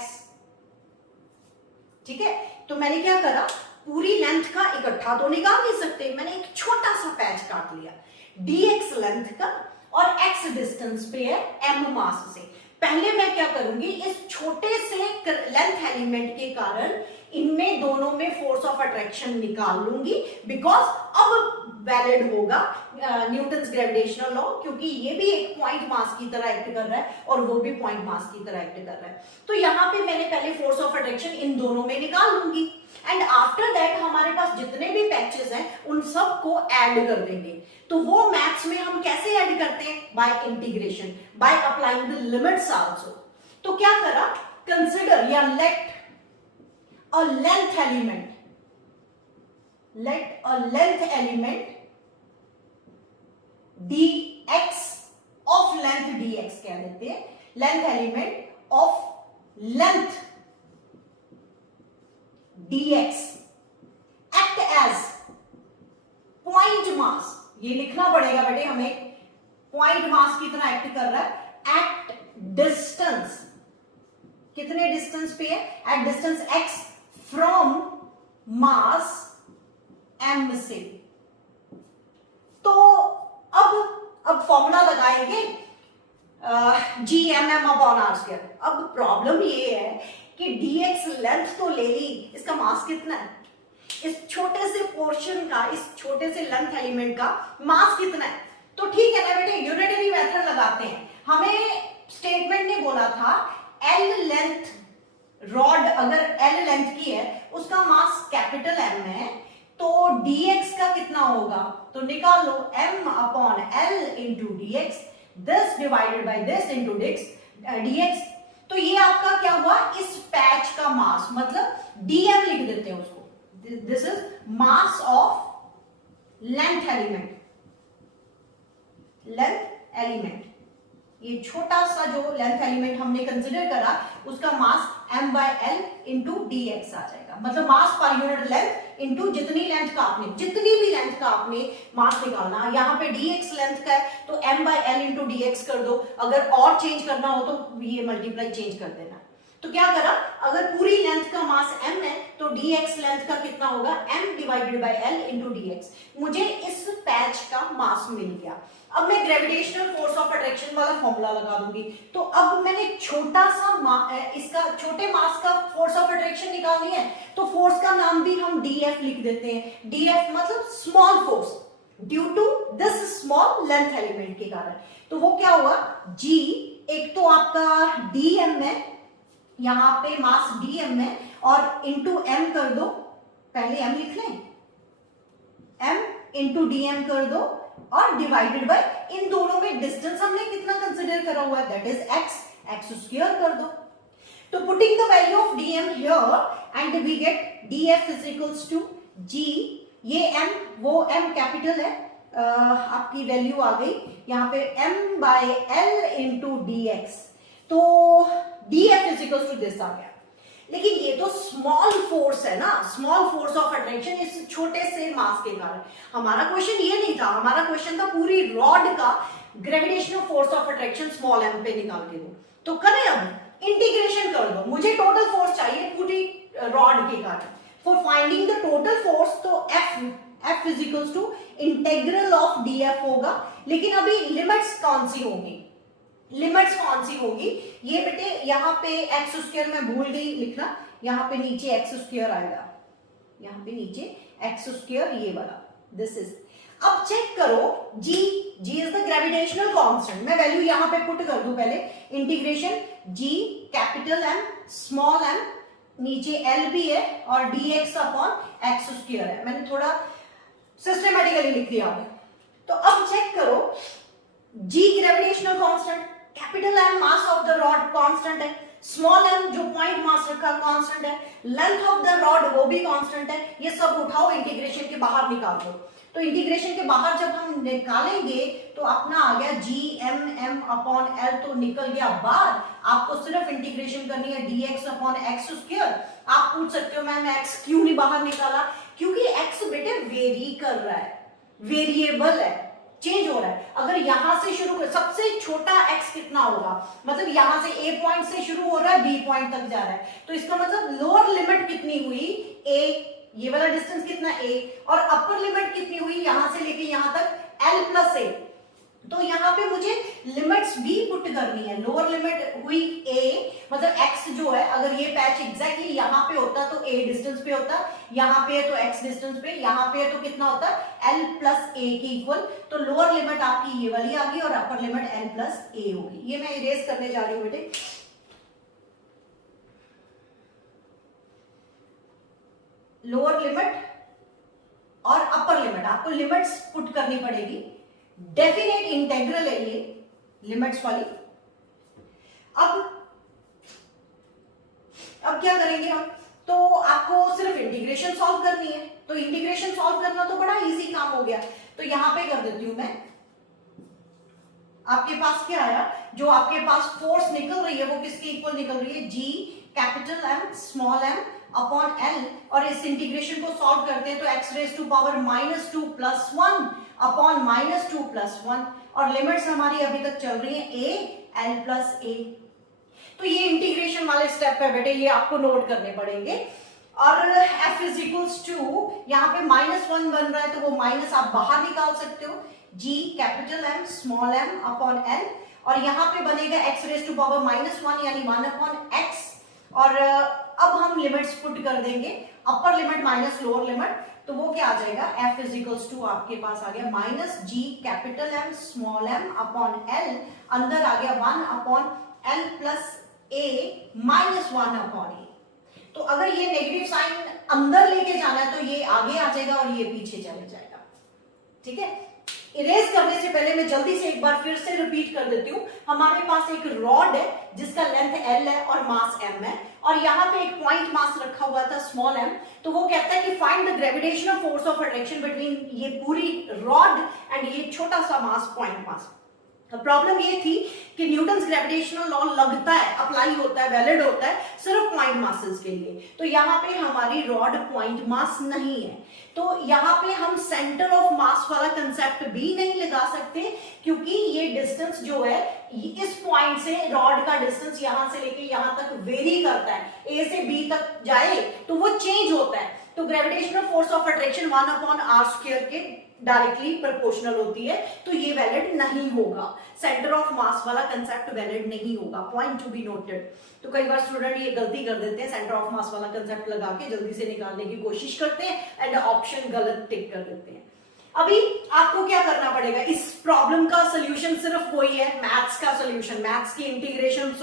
ठीक है। तो मैंने क्या करा, पूरी लेंथ का इकट्ठा तो निकाल नहीं सकते, मैंने एक छोटा सा पैच काट लिया dx लेंथ का, और x डिस्टेंस पे है m मास से। पहले मैं क्या करूंगी, इस छोटे से लेंथ एलिमेंट के कारण इनमें दोनों में फोर्स ऑफ अट्रैक्शन निकाल लूंगी, बिकॉज अब वैलिड होगा न्यूटन्स ग्रेविटेशनल लॉ, क्योंकि ये भी एक पॉइंट मास की तरह एक्ट कर रहा है और वो भी पॉइंट मास की तरह एक्ट कर रहा है। तो यहाँ पे मैंने पहले फोर्स ऑफ अट्रैक्शन इन दोनों में निकाल लूंगी, एंड आफ्टर दैट हमारे पास जितने भी पैचेस हैं उन सब को ऐड कर देंगे। तो वो मैथ्स में हम कैसे ऐड करते हैं, by integration, by applying the limits also. तो क्या करा, कंसिडर या let a length element, let a length element dx of length dx कह देते हैं, length element of length dx act as point mass, ये लिखना पड़ेगा बेटे हमें, पॉइंट मास की तरह एक्ट कर रहा है एट डिस्टेंस, कितने डिस्टेंस पे है, at distance x from mass m से। तो अब फॉर्मूला लगाएंगे GMM अपॉन आर स्क्वायर। अब प्रॉब्लम ये है कि dx लेंथ तो ले ली, इसका मास कितना है, इस छोटे से पोर्शन का, इस छोटे से लेंथ एलिमेंट का मास कितना है। तो ठीक है ना बेटे, यूनिटरी मेथड लगाते हैं। हमें स्टेटमेंट ने बोला था L लेंथ रॉड अगर L लेंथ की है, उसका मास कैपिटल M है, तो dx का कितना होगा, तो निकाल लो m upon l into dx, this divided by this into dx। तो ये आपका क्या हुआ, इस पैच का मास, मतलब dm लिख देते हैं उसको, this is mass of length element, length element, ये छोटा सा जो लेंथ एलिमेंट हमने कंसिडर करा, उसका mass m by l into dx आ जाएगा, मतलब mass per unit length into जितनी लेंथ का आपने, जितनी भी लेंथ का आपने मास निकालना, यहाँ पे dx लेंथ का है तो m by l into dx कर दो, अगर और चेंज करना हो तो ये मल्टीप्लाई चेंज कर देना। तो क्या करा, अगर पूरी लेंथ का मास m है तो dx लेंथ का कितना होगा, m divided by l into dx। मुझे इस पैच का मास मिल गया। अब मैं ग्रेविटेशनल फोर्स ऑफ अट्रैक्शन वाला फॉर्मूला लगा दूंगी। तो अब मैंने छोटा सा इसका छोटे मास का फोर्स ऑफ अट्रैक्शन निकालनी है, तो फोर्स का नाम भी हम df लिख देते हैं। df मतलब small force due to this small length element के कारण। तो वो क्या हुआ, g एक तो आपका dm है, यहां पे मास dm है, और इंटू m कर दो, पहले m लिख लें, m इंटू dm कर दो, और डिवाइडेड बाय इन दोनों में डिस्टेंस हमने कितना कंसीडर करा हुआ है, दैट इज x स्क्वायर कर दो। तो putting the value of dm here and we get df is equals to g, ये m वो m कैपिटल है, आपकी वैल्यू आ गई यहाँ पे m by l into dx, तो df is equals to this आ गया। लेकिन ये तो स्मॉल फोर्स है ना, स्मॉल फोर्स ऑफ अट्रैक्शन इस छोटे से मास के कारण। हमारा क्वेश्चन ये नहीं था, हमारा क्वेश्चन था पूरी रॉड का gravitational force of attraction small m पे निकाल के दो। तो करें, अब इंटीग्रेशन कर दो, मुझे टोटल फोर्स चाहिए पूरी रॉड के कारण। For finding the total force तो f is equals to integral of df होगा। लेकिन अभी लिमिट्स कौन सी होंगी, लिमिट्स कौन सी होगी, ये बेटे यहाँ पे एक्स स्क्वायर मैं भूल गई लिखना, यहाँ पे नीचे एक्स स्क्वायर आएगा, यहाँ पे नीचे एक्स स्क्वायर ये वाला, दिस इज। अब चेक करो g is the gravitational constant, मैं वैल्यू यहाँ पे पुट कर दूं पहले, integration g capital M small m, नीचे l भी है, और dx अपॉन एक्स स्क्वायर है, मैंने थोड़ा सिस्टमेटिकली लिख दिया। तो अब चेक करो, g gravitational constant, capital M mass of the rod constant है, स्मॉल m जो पॉइंट मास रखा कांस्टेंट है, लेंथ ऑफ द रॉड वो भी कांस्टेंट है। ये सब उठाओ इंटीग्रेशन के बाहर निकाल दो। तो इंटीग्रेशन के बाहर जब हम निकालेंगे तो अपना आ गया GMM अपॉन L, तो निकल गया बाहर। आपको सिर्फ इंटीग्रेशन करनी है dx अपॉन एक्स स्क्वायर। आप पूछ सकते हो मैम x क्यों नहीं बाहर निकाला, क्योंकि x बेटे वेरी कर रहा है, वेरिएबल है, चेंज हो रहा है। अगर यहां से शुरू कर, सबसे छोटा x कितना होगा, मतलब यहां से a पॉइंट से शुरू हो रहा है b पॉइंट तक जा रहा है, तो इसका मतलब लोअर लिमिट कितनी हुई a, ये वाला डिस्टेंस कितना a, और अपर लिमिट कितनी हुई यहां से लेके यहां तक l प्लस a। तो यहाँ पे मुझे लिमिट्स भी पुट करनी है। लोअर लिमिट हुई a, मतलब x जो है, अगर ये पैच एग्जैक्टली यहाँ पे होता तो a डिस्टेंस पे होता, यहाँ पे है तो x डिस्टेंस पे, यहाँ पे है तो कितना होता है l प्लस a के इक्वल। तो लोअर लिमिट आपकी ये वाली आ गई और upper limit l plus a होगी। ये मैं इरेज करने जा रही हूँ बेटे। लोअर लिमिट और अपर लिमिट, आपको लिमिट्स पुट करनी पड़ेगी। डेफिनेट इंटेग्रल है ये लिमिट्स वाली। अब क्या करेंगे हम, तो आपको सिर्फ इंटीग्रेशन सॉल्व करनी है। तो इंटीग्रेशन सॉल्व करना तो बड़ा इजी काम हो गया। तो यहां पे कर देती हूं मैं, आपके पास क्या आया, जो आपके पास फोर्स निकल रही है वो किसके इक्वल निकल रही है, G capital M small M upon L, और इस इंटीग्रेशन को सॉल्व करते हैं तो x raise to power -2 plus 1 upon -2 plus 1, और लिमिट्स हमारी अभी तक चल रही है a l प्लस a। तो ये इंटीग्रेशन वाले स्टेप है बेटे, ये आपको नोट करने पड़ेंगे। और f इज इक्वल्स टू, यहाँ पे -1 बन रहा है तो वो माइनस आप बाहर निकाल सकते हो, g capital M small m upon l, और यहाँ पे बनेगा x रेज टू पावर -1 यानी 1 अपॉन x, और अब हम लिमिट्स पुट कर देंगे, upper limit minus lower limit, तो वो क्या आ जाएगा, f इज इक्वल्स टू आपके पास आ गया minus g capital M small m upon l, अंदर आ गया 1 upon l plus a minus 1 upon a। तो अगर ये नेगेटिव साइन अंदर लेके जाना है तो ये आगे आ जाएगा और ये पीछे चले जाएगा। ठीक है, इरेज करने से पहले मैं जल्दी से एक बार फिर से रिपीट कर देती हूँ। हमारे पास एक रॉड है जिसका लेंथ L है और मास M है, और यहाँ पे एक पॉइंट मास रखा हुआ था स्मॉल m, तो वो कहता है कि find the gravitational force of attraction between ये पूरी रॉड एंड ये छोटा सा मास पॉइंट मास। प्रॉब्लम ये थी कि न्यूटन्स ग्रेविटेशनल लॉ लगता है, अप्लाई होता है, वैलिड होता है सिर्फ पॉइंट मासेस के लिए, तो यहाँ पे हमारी रॉड पॉइंट मास नहीं है, तो यहाँ पे हम सेंटर ऑफ मास वाला कंसेप्ट भी नहीं लगा सकते, क्योंकि ये डिस्टेंस जो है इस पॉइंट से रॉड का डिस्टेंस यहाँ से लेके यहाँ तक वेरी करता है, ए से बी तक जाए तो वो चेंज होता है, तो gravitational force of attraction 1 upon R square के डायरेक्टली प्रोपोर्शनल होती है, तो ये वैलिड नहीं होगा, सेंटर ऑफ मास वाला कंसेप्ट वैलिड नहीं होगा, पॉइंट टू बी नोटेड। तो कई बार स्टूडेंट ये गलती कर देते हैं, सेंटर ऑफ मास वाला कंसेप्ट लगा के जल्दी से निकालने की कोशिश करते हैं एंड ऑप्शन गलत टिक कर देते हैं। अभी आपको क्या करना पड़ेगा, इस प्रॉब्लम का सोल्यूशन सिर्फ वही है, मैथ्स का सोल्यूशन, मैथ्स की इंटीग्रेशन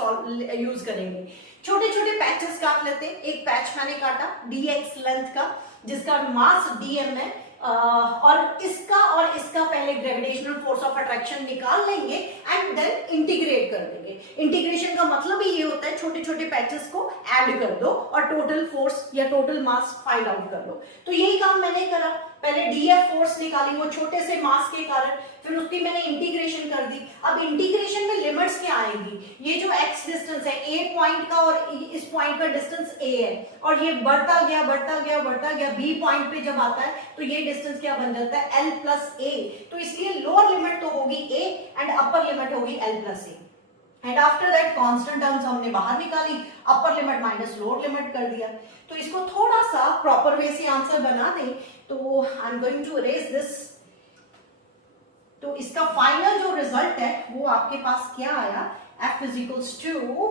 यूज करेंगे। छोटे छोटे पैचेस काट लेते हैं, एक पैच मैंने काटा dx लेंथ का जिसका मास dm है, और इसका पहले ग्रेविटेशनल फोर्स ऑफ अट्रैक्शन निकाल लेंगे एंड देन इंटीग्रेट कर देंगे। इंटीग्रेशन का मतलब ही ये होता है छोटे छोटे पैचेस को ऐड कर दो और टोटल फोर्स या टोटल मास फाइंड आउट कर लो। तो यही काम मैंने करा, पहले डीएफ फोर्स निकाली वो छोटे से मास के कारण, फिर उसकी मैंने इंटीग्रेशन कर दी। अब इंटीग्रेशन में लिमिट्स क्या आएंगी, ये जो x डिस्टेंस है a पॉइंट का और इस पॉइंट का डिस्टेंस a है, और ये बढ़ता गया बढ़ता गया बढ़ता गया, b पॉइंट पे जब आता है तो ये डिस्टेंस क्या बन जाता है l प्लस a, तो इसलिए लोअर लिमिट तो होगी a एंड अपर लिमिट होगी l plus a, and after that constant terms हमने बाहर निकाली, upper limit minus lower limit कर दिया। तो इसको थोड़ा सा प्रॉपर वे से आंसर बना दें तो I am going to erase this. तो इसका फाइनल जो रिजल्ट है वो आपके पास क्या आया, f is equals to,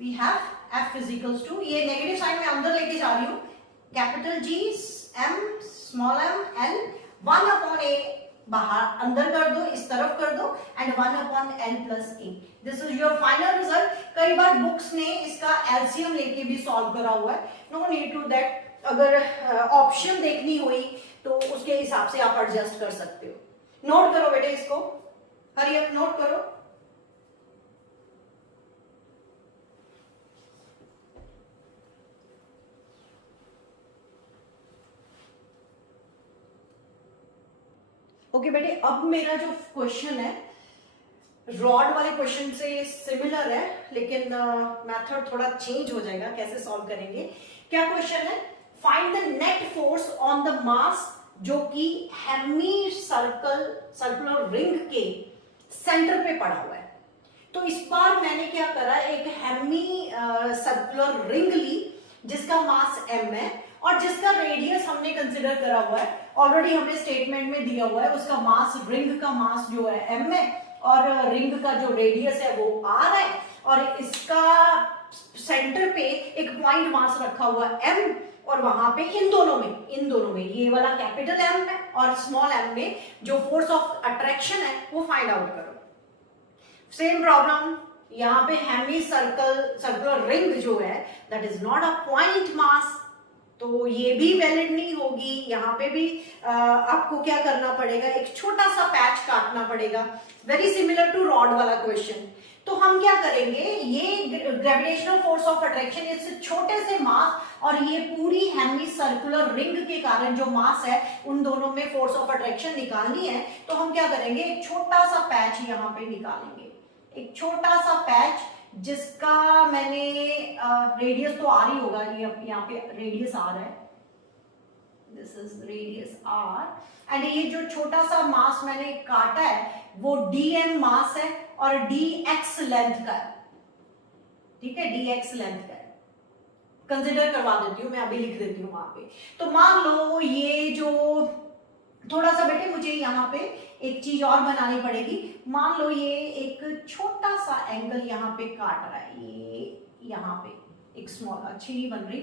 we have f is equals to, ये नेगेटिव साइन में अंदर लेके जा रही हूं, capital G m small m l 1 upon a बाहर अंदर कर दो, इस तरफ कर दो, and 1 upon l plus a। This is your final result. कई बार बुक्स ने इसका एलसीएम लेके भी सॉल्व करा हुआ है, नो नीड टू दैट, अगर ऑप्शन देखनी हुई तो उसके हिसाब से आप एडजस्ट कर सकते हो। नोट करो बेटे इसको, हरी अप नोट करो। ओके बेटे, अब मेरा जो क्वेश्चन है रॉड वाले क्वेश्चन से सिमिलर है, लेकिन मेथड थोड़ा चेंज हो जाएगा, कैसे सॉल्व करेंगे। क्या क्वेश्चन है, find the net force on the mass जो कि हेमी सर्कुलर रिंग के सेंटर पे पड़ा हुआ है। तो इस बार मैंने क्या करा, एक हेमी सर्कुलर रिंग ली जिसका मास m है और जिसका रेडियस हमने कंसिडर करा हुआ है, ऑलरेडी हमने स्टेटमेंट में दिया हुआ है, उसका मास, रिंग का मास जो है m है और रिंग का जो रेडियस है वो r है, और इसका सेंटर पे एक पॉइंट मास रखा हुआ है m, और वहां पे इन दोनों में ये वाला कैपिटल M में और स्मॉल m में जो फोर्स ऑफ अट्रैक्शन है वो फाइंड आउट करो। सेम प्रॉब्लम यहाँ पे हेमी सर्कुलर रिंग जो है that is not a point mass, तो ये भी वैलिड नहीं होगी। यहाँ पे भी आपको क्या करना पड़ेगा, एक छोटा सा पैच काटना पड़ेगा, वेरी सिमिलर टू रॉड वाला क्वेश्चन। तो हम क्या करेंगे, ये ग्रेविटेशनल फोर्स ऑफ अट्रैक्शन इस छोटे से मास और ये पूरी हेमी सर्कुलर रिंग के कारण जो मास है उन दोनों में फोर्स ऑफ अट्रैक्शन निकालनी है। तो हम क्या करेंगे, एक छोटा सा पैच यहाँ पे निकालेंगे, एक छोटा सा पैच जिसका मैंने रेडियस तो आर ही होगा, ये यहाँ पे रेडियस आर है, this is radius R, and ये जो छोटा सा मास मैंने काटा है वो dm मास है और dx लेंथ का है, ठीक है, dx लेंथ का है, कंसिडर करवा देती हूँ मैं, अभी लिख देती हूँ वहां पे। तो मान लो ये जो थोड़ा सा बेटे मुझे यहाँ पे एक चीज और बनानी पड़ेगी, मान लो ये एक छोटा सा एंगल यहाँ पे काट रहा है, ये यहाँ पे एक स्मॉल, अच्छी नहीं बन रही,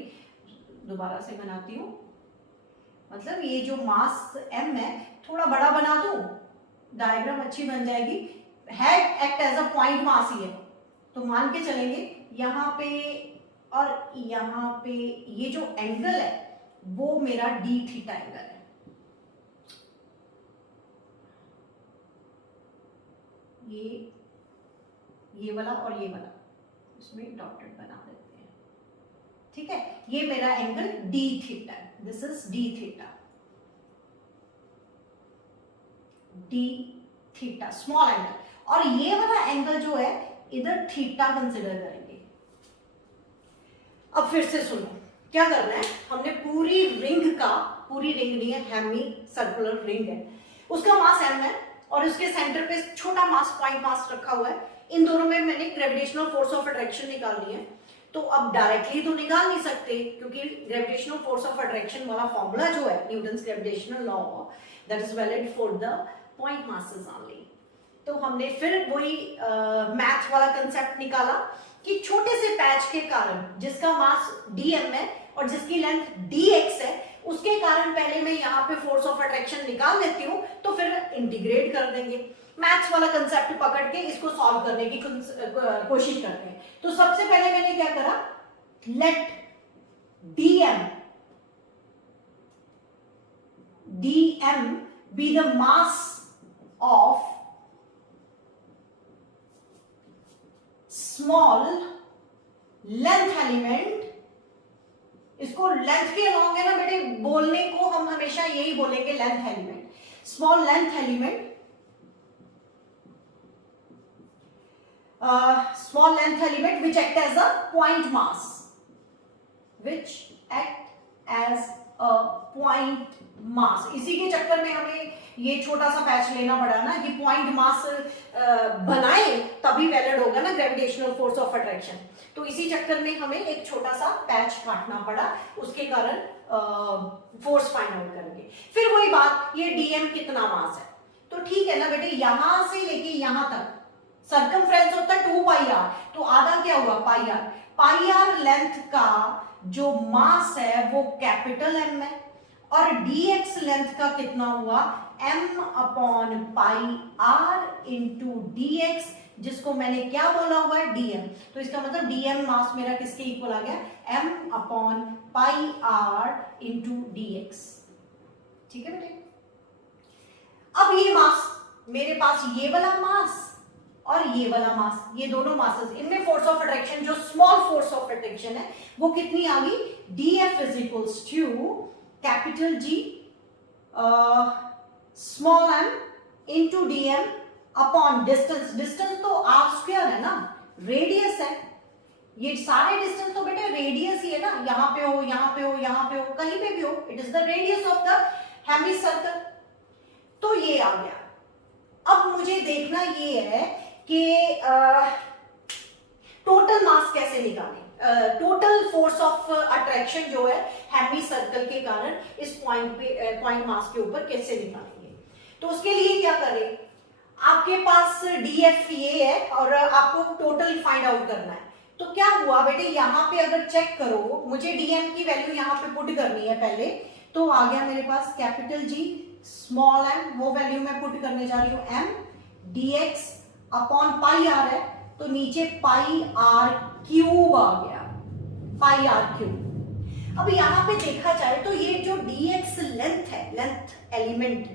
दोबारा से बनाती हूँ, मतलब ये जो मास m है थोड़ा बड़ा बना दूं, डायग्राम अच्छी बन जाएगी, है act as a point mass ही है, तो मान के चलेंगे यहाँ पे और यहाँ पे ये जो एंगल है वो मेरा d थीटा एंगल है, ये वाला और ये वाला, इसमें डॉटेड बना देते हैं, ठीक है, ये मेरा angle d theta, this is d theta, d theta small angle, और ये वाला एंगल जो है इधर थीटा कंसिडर करेंगे। अब फिर से सुनो क्या करना है, हमने पूरी रिंग नहीं है, हेमी सर्कुलर रिंग है, उसका मास m है और उसके सेंटर पे छोटा मास पॉइंट मास रखा हुआ है, इन दोनों में मैंने ग्रेविटेशनल फोर्स ऑफ अट्रैक्शन निकालनी है। तो अब डायरेक्टली तो निकाल नहीं सकते क्योंकि ग्रेविटेशनल फोर्स ऑफ अट्रैक्शन वाला फॉर्मूला जो है Newton's gravitational law that is valid for the point masses only. तो हमने फिर वही मैथ वाला कंसेप्ट निकाला कि छोटे से पैच के कारण जिसका मास dm है और जिसकी लेंथ dx है, उसके कारण पहले मैं यहाँ पे फोर्स ऑफ अट्रैक्शन निकाल लेती हूँ, तो फिर इंटीग्रेट कर देंगे, मैथ्स वाला कंसेप्ट पकड़ के इसको सॉल्व करने की कोशिश करते हैं। तो सबसे पहले मैंने क्या करा, let dm be the mass of small length element, इसको लेंथ के अलॉन्ग है ना बेटे, बोलने को हम हमेशा यही बोलेंगे length element, small length element, small length element which act as a point mass, which act as a point mass। इसी के चक्कर में हमें ये छोटा सा पैच लेना पड़ा ना कि पॉइंट मास बनाए तभी वैलिड होगा ना ग्रेविटेशनल फोर्स ऑफ अट्रैक्शन, तो इसी चक्कर में हमें एक छोटा सा पैच काटना पड़ा, उसके कारण फोर्स फाइंड आउट करेंगे। फिर वही बात, ये dm कितना मास है, तो ठीक है ना बेटे, यहां से लेके यहां तक सर्कमफ्रेंस होता है 2 पाई r, तो आधा क्या हुआ पाई r लेंथ का जो मास है वो कैपिटल M है, और dx लेंथ का कितना हुआ m upon pi r into dx, जिसको मैंने क्या बोला हुआ है dm, तो इसका मतलब dm मास मेरा किसके इक्वल आ गया, m upon pi r into dx, ठीक है बेटे। अब ये मास, मेरे पास ये वाला मास और ये वाला मास, ये दोनों मासेस, इनमें फोर्स ऑफ अट्रैक्शन जो स्मॉल फोर्स ऑफ अट्रैक्शन है वो कितनी आ गई, df is equals to capital G small m into dm upon distance, distance तो r स्क्वायर है ना, रेडियस है, ये सारे डिस्टेंस तो बेटे रेडियस ही है ना, यहाँ पे हो यहाँ पे हो यहाँ पे हो कहीं पे भी हो, it is the radius of the hemi circle, तो ये आ गया। अब मुझे देखना ये है कि टोटल मास कैसे निकालें, टोटल फोर्स ऑफ अट्रैक्शन जो है हेमी सर्कल के कारण इस पॉइंट मास के ऊपर कैसे निकालेंगे। तो उसके लिए क्या करें, आपके पास df ये है और आपको टोटल फाइंड आउट करना है, तो क्या हुआ बेटे, यहाँ पे अगर चेक करो, मुझे dm की वैल्यू यहाँ पे पुट करनी है पहले, तो आ गया मेरे पास कैपिटल G स्मॉल m, वो वैल्यू मैं पुट करने जा रही हूँ m dx upon pi r है, तो नीचे पाई r क्यूब आ गया, पाई r क्यूब। अब यहाँ पे देखा जाए तो ये जो dx लेंथ है, लेंथ एलिमेंट,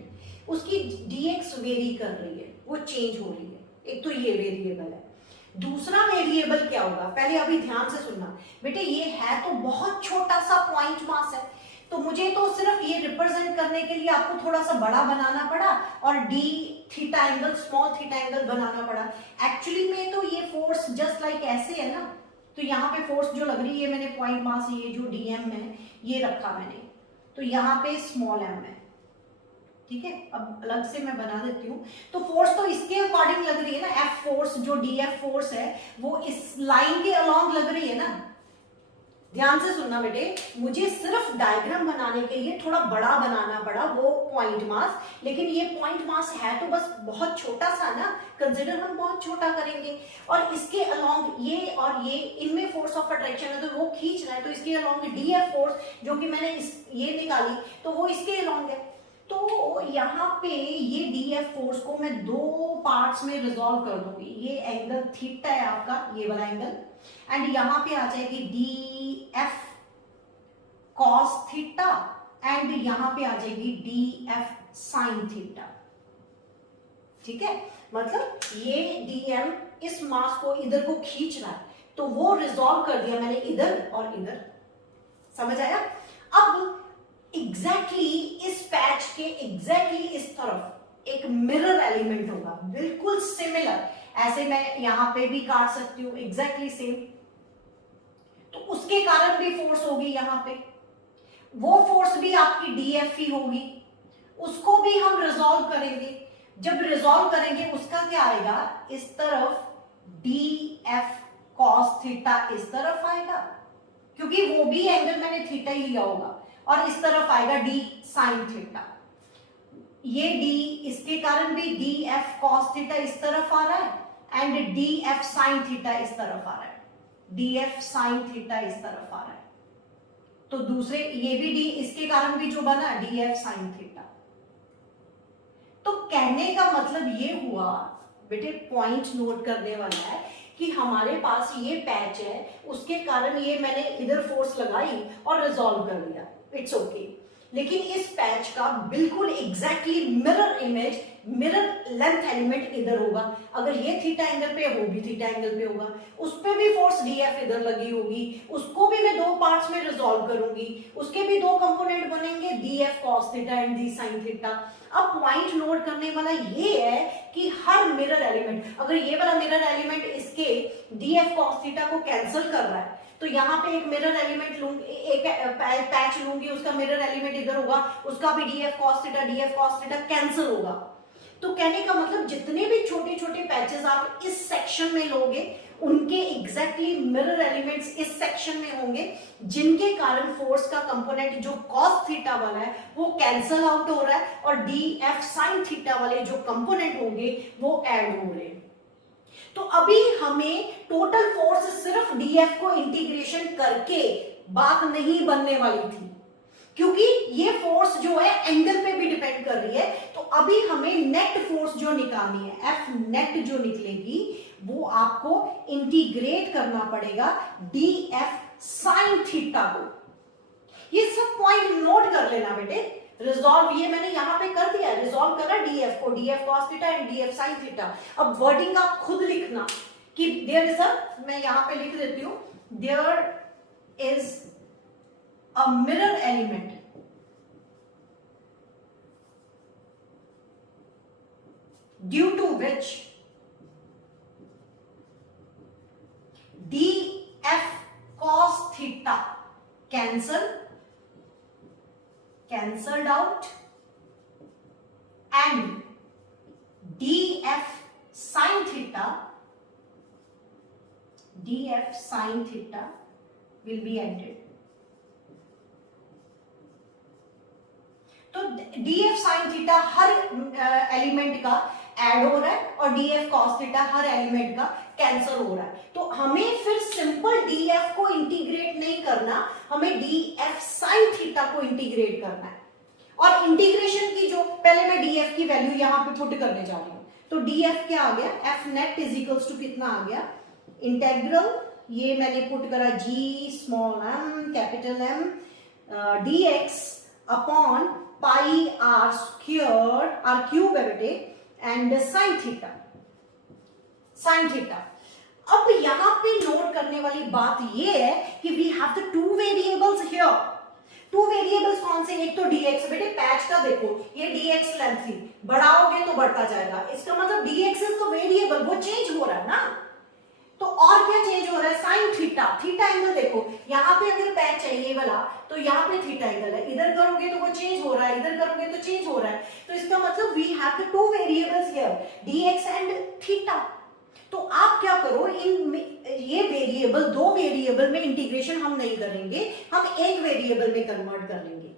उसकी dx वेरी कर रही है, वो चेंज हो रही है, एक तो ये वेरिएबल है, दूसरा वेरिएबल क्या होगा, पहले अभी ध्यान से सुनना बेटे, ये है तो बहुत छोटा सा पॉइंट मास है, तो मुझे तो सिर्फ ये रिप्रेजेंट करने के लिए आपको थोड़ा सा बड़ा बनाना पड़ा और D theta angle, small theta angle बनाना पड़ा। एक्चुअली में तो ये फोर्स जस्ट लाइक ऐसे है ना, तो यहाँ पे फोर्स जो लग रही है, मैंने पॉइंट मास ये जो डीएम है ये रखा मैंने, तो यहाँ पे स्मॉल एम है, ठीक है। अब अलग से मैं बना देती हूँ। तो फोर्स तो इसके अकॉर्डिंग लग रही है ना, एफ फोर्स जो डीएफ फोर्स है वो इस लाइन के अलोंग लग रही है ना। ध्यान से सुनना बेटे, मुझे सिर्फ डायग्राम बनाने के लिए थोड़ा बड़ा बनाना पड़ा वो पॉइंट मास, लेकिन ये पॉइंट मास है तो बस बहुत छोटा सा ना, कंसिडर हम बहुत छोटा करेंगे। और इसके अलोंग ये और ये, इनमें फोर्स ऑफ अट्रैक्शन है तो वो खींच रहा है, तो इसके अलोंग डीएफ फोर्स जो कि मैंने ये निकाली तो वो इसके अलोंग है। तो यहाँ पे ये डीएफ फोर्स को मैं दो पार्ट्स में रिजॉल्व कर दूंगी। ये एंगल थीटा है आपका, ये वाला एंगल, एंड यहां पे आ जाएगी D F cos theta, and यहां पे आ जाएगी डी एफ साइन थीटा, ठीक है। मतलब ये डीएम इस मास को इधर को खींच रहा है, तो वो रिजॉल्व कर दिया मैंने इधर और इधर, समझ आया। अब एग्जैक्टली इस पैच के एग्जैक्टली इस तरफ एक मिरर एलिमेंट होगा, बिल्कुल सिमिलर, ऐसे मैं यहां पे भी काट सकती हूं, एग्जैक्टली सेम। तो उसके कारण भी फोर्स होगी यहां पे, वो फोर्स भी आपकी डीएफ ही होगी, उसको भी हम रिजॉल्व करेंगे। जब रिजॉल्व करेंगे उसका क्या आएगा, इस तरफ डीएफ कॉस थीटा इस तरफ आएगा, क्योंकि वो भी एंगल मैंने थीटा ही लिया होगा, और इस तरफ आएगा डी साइन थीटा। ये डी, इसके कारण भी डी एफ कॉस थीटा इस तरफ आ रहा है, and D F sine theta इस तरफ आ रहा है, डी एफ साइन थीटा इस तरफ आ रहा है। तो दूसरे ये भी डी, इसके कारण भी जो बना डी एफ साइन थीटा। तो कहने का मतलब ये हुआ बेटे, पॉइंट नोट करने वाला है कि हमारे पास ये पैच है, उसके कारण ये मैंने इधर फोर्स लगाई और रिजॉल्व कर लिया, इट्स ओके। लेकिन इस पैच का बिल्कुल exactly mirror image, mirror length element इधर होगा। अगर ये थीटा एंगल पे, वो भी थीटा एंगल पे होगा, उस पे भी फोर्स डीएफ इधर लगी होगी, उसको भी मैं दो पार्ट्स में रिजॉल्व करूंगी, उसके भी दो कंपोनेंट बनेंगे, DF cos theta and D sine theta. अब पॉइंट नोट करने वाला ये है कि हर मिरर एलिमेंट, अगर ये वाला मिरर एलिमेंट इसके डीएफ कॉस थीटा को कैंसिल कर रहा है, तो यहाँ पे एक मिरर एलिमेंट लूंगी, एक पैच लूंगी, उसका मिरर एलिमेंट इधर होगा, उसका भी डीएफ कॉस थीटा कैंसिल होगा। तो कहने का मतलब जितने भी छोटे छोटे पैचेस आप इस सेक्शन में लोगे, उनके एग्जैक्टली मिरर एलिमेंट्स इस सेक्शन में होंगे, जिनके कारण फोर्स का कंपोनेंट जो कॉस थीटा वाला है वो कैंसिल आउट हो रहा है, और डी एफ साइन थीटा वाले जो कंपोनेंट होंगे वो ऐड हो रहे हैं। तो अभी हमें टोटल फोर्स सिर्फ डीएफ को इंटीग्रेशन करके बात नहीं बनने वाली थी, क्योंकि ये फोर्स जो है एंगल पे भी डिपेंड कर रही है। तो अभी हमें नेट फोर्स जो निकालनी है, एफ नेट जो निकलेगी, वो आपको इंटीग्रेट करना पड़ेगा डी एफ साइन थीटा को। ये सब पॉइंट नोट कर लेना बेटे। रिजॉल्व ये मैंने यहां पे कर दिया, रिजॉल्व करा डीएफ को, DF cos theta and DF sine theta. अब वर्डिंग आप खुद लिखना कि देयर इज अ, मैं यहां पे लिख देती हूं, there is a mirror element due to which df cos theta cancelled out, and df sin theta will be added. तो df sin theta हर एलिमेंट का ऐड हो रहा है, और df cos theta हर एलिमेंट का कैंसिल हो रहा है। तो हमें फिर सिंपल df को इंटीग्रेट नहीं करना, हमें df sin थीटा को इंटीग्रेट करना है। और इंटीग्रेशन की जो, पहले मैं df की वैल्यू यहां पे पुट करने जा रही हूं। तो df क्या आ गया, f net is equals to कितना आ गया, इंटेग्रल, ये मैंने पुट करा g small m capital M dx upon pi r square, r cube है बेटे, एंड साइन थीटा। अब यहां पे नोट करने वाली बात ये है कि we have the two variables here. Two variables कौन से, एक तो dx, बेटे पैच का देखो ये dx लेंथ थी, बढ़ाओगे तो बढ़ता जाएगा, इसका मतलब dx इज तो वेरिएबल, वो चेंज हो रहा है ना। तो और क्या चेंज हो रहा है, साइन थीटा, थीटा एंगल देखो, यहाँ पे अगर पैच है ये वाला तो यहाँ पे थीटा एंगल है, इधर करोगे तो वो चेंज हो रहा है, इधर करोगे तो चेंज हो रहा है, तो इसका मतलब we have the two variables here dx and theta. तो आप क्या करो, इन ये वेरिएबल, दो वेरिएबल में इंटीग्रेशन हम नहीं करेंगे, हम एक वेरिएबल में कन्वर्ट कर लेंगे।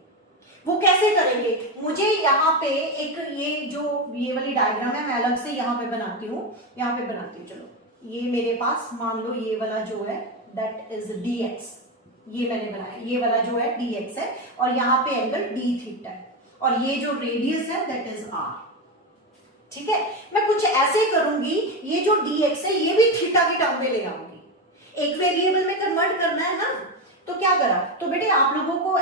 वो कैसे करेंगे, मुझे यहाँ पे एक ये वाली डायग्राम है, मैं अलग से यहाँ पे बनाती हूँ, यहाँ पे बनाती हूँ। चलो ये मेरे पास मान लो ये वाला जो है दैट इज dx, ये मैंने बनाया, ये वाला जो है dx है और यहाँ पे एंगल d थीटा है और ये जो रेडियस है दैट इज r। ठीक है, मैं कुछ ऐसे करूंगी, ये जो dx है ये भी थीटा की टर्म में ले आऊंगी, एक वेरिएबल में कन्वर्ट करना है ना। तो क्या करा, तो बेटे आप लोगों को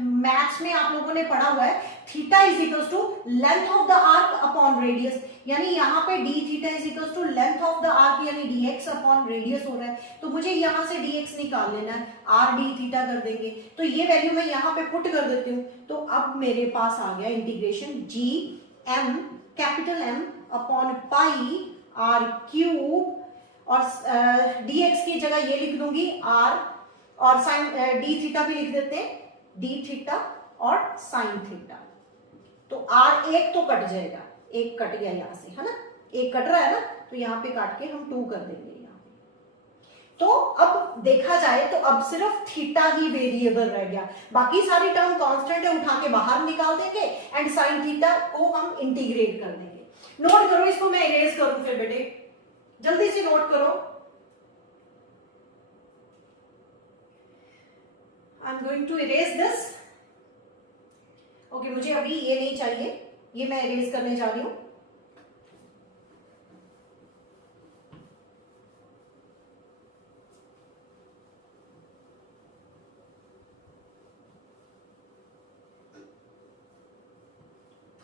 मैथ्स में आप लोगों ने पढ़ा हुआ है theta is equals to length of the arc upon radius, यानी यहाँ पे d theta is equals to length of the arc यानी dx अपॉन रेडियस हो रहा है, तो मुझे यहाँ से dx निकाल लेना है, r d थीटा कर देंगे, तो ये वैल्यू मैं यहाँ पे पुट कर देती हूँ। तो अब मेरे पास आ गया integration g m capital M upon pi r cube और dx की जगह ये लिख दूंगी r और साइन डी थीटा भी लिख देते हैं, डी थीटा और साइन थीटा। तो r एक तो कट जाएगा, एक कट गया यहां से, है ना, एक कट रहा है ना, तो यहाँ पे काट के हम 2 कर देंगे यहाँ पे। तो अब देखा जाए तो अब सिर्फ थीटा ही वेरिएबल रह गया, बाकी सारी टर्म कांस्टेंट है, उठा के बाहर निकाल देंगे एंड साइन थीटा को हम इंटीग्रेट कर देंगे। नोट करो इसको, मैं इरेज करूं फिर बेटे, जल्दी से नोट करो। I'm going to erase this. Okay, मुझे अभी ये नहीं चाहिए, ये मैं इरेज करने जा रही हूं।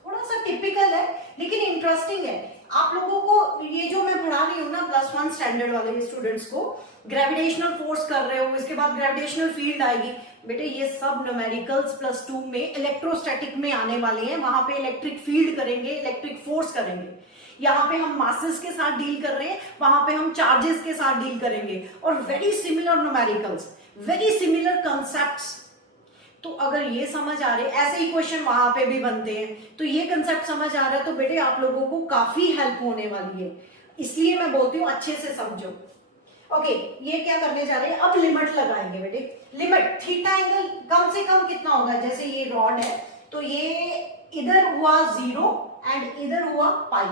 थोड़ा सा टिपिकल है लेकिन इंटरेस्टिंग है। आप लोगों को ये जो मैं पढ़ा रही हूँ ना +1 स्टैंडर्ड वाले स्टूडेंट्स को, ग्रेविटेशनल फोर्स कर रहे हो, इसके बाद ग्रेविटेशनल फील्ड आएगी, बेटे ये सब न्यूमेरिकल्स +2 में इलेक्ट्रोस्टैटिक में आने वाले हैं, वहां पे इलेक्ट्रिक फील्ड करेंगे, इलेक्ट्रिक फोर्स करेंगे। यहाँ पे हम मासेस के साथ डील कर रहे हैं, वहां पे हम चार्जेस के साथ डील करेंगे, और very similar numericals, very similar concepts. तो अगर ये समझ आ रहे, ऐसे ही क्वेश्चन वहां पे भी बनते हैं, तो ये कंसेप्ट समझ आ रहा है तो बेटे आप लोगों को काफी हेल्प होने वाली है, इसलिए मैं बोलती हूँ अच्छे से समझो। ओके, ये क्या करने जा रहे हैं, अब लिमिट लगाएंगे बेटे। लिमिट थीटा एंगल कम से कम कितना होगा, जैसे ये रॉड है तो ये इधर हुआ 0 एंड इधर हुआ पाई,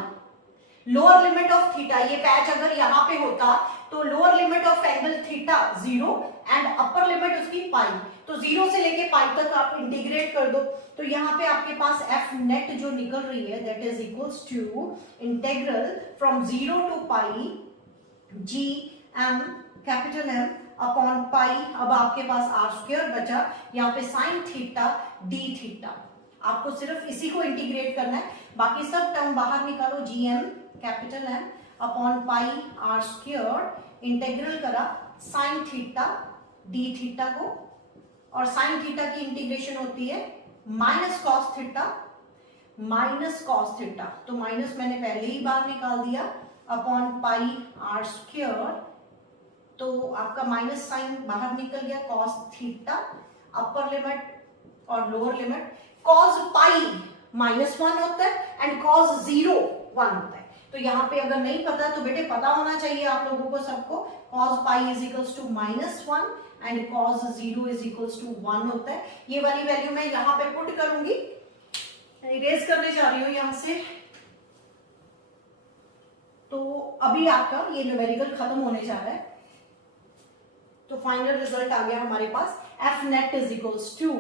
लोअर लिमिट ऑफ थीटा, ये पैच अगर यहाँ पे होता तो lower limit of angle theta 0 and upper limit उसकी पाई, तो 0 से लेके पाई तक आप इंटीग्रेट कर दो, तो यहाँ पे आपके पास एफ नेट जो निकल रही है that is equals to integral from 0 to pi G M capital M upon pi. अब आपके पास आर स्क्वायर बचा, यहाँ पे साइन थीटा डी थीटा, आपको सिर्फ इसी को इंटीग्रेट करना है, बाकी सब टर्म बाहर निकालो, G M capital M upon pi R square, integral करा साइन थीटा डी थीटा को, और साइन थीटा की इंटीग्रेशन होती है माइनस कॉस थीटा, तो माइनस मैंने पहले ही बाहर निकाल दिया अपॉन पाई आर स्क्वायर, तो आपका माइनस साइन बाहर निकल गया, कॉस थीटा अपर लिमिट और लोअर लिमिट, कॉस पाई -1 होता है एंड कॉस 0 1 होता है। तो यहाँ पे अगर नहीं पता तो बेटे पता होना चाहिए आप लोगों को सबको, cos pi is equals to -1 and cos 0 is equals to 1 होता है। ये वाली वैल्यू मैं यहाँ पे पुट करूंगी, इरेज करने जा रही हूँ यहाँ से। तो अभी आपका ये न्यूमेरिकल खत्म होने जा रहा है, तो फाइनल रिजल्ट आ गया हमारे पास, F net is equals to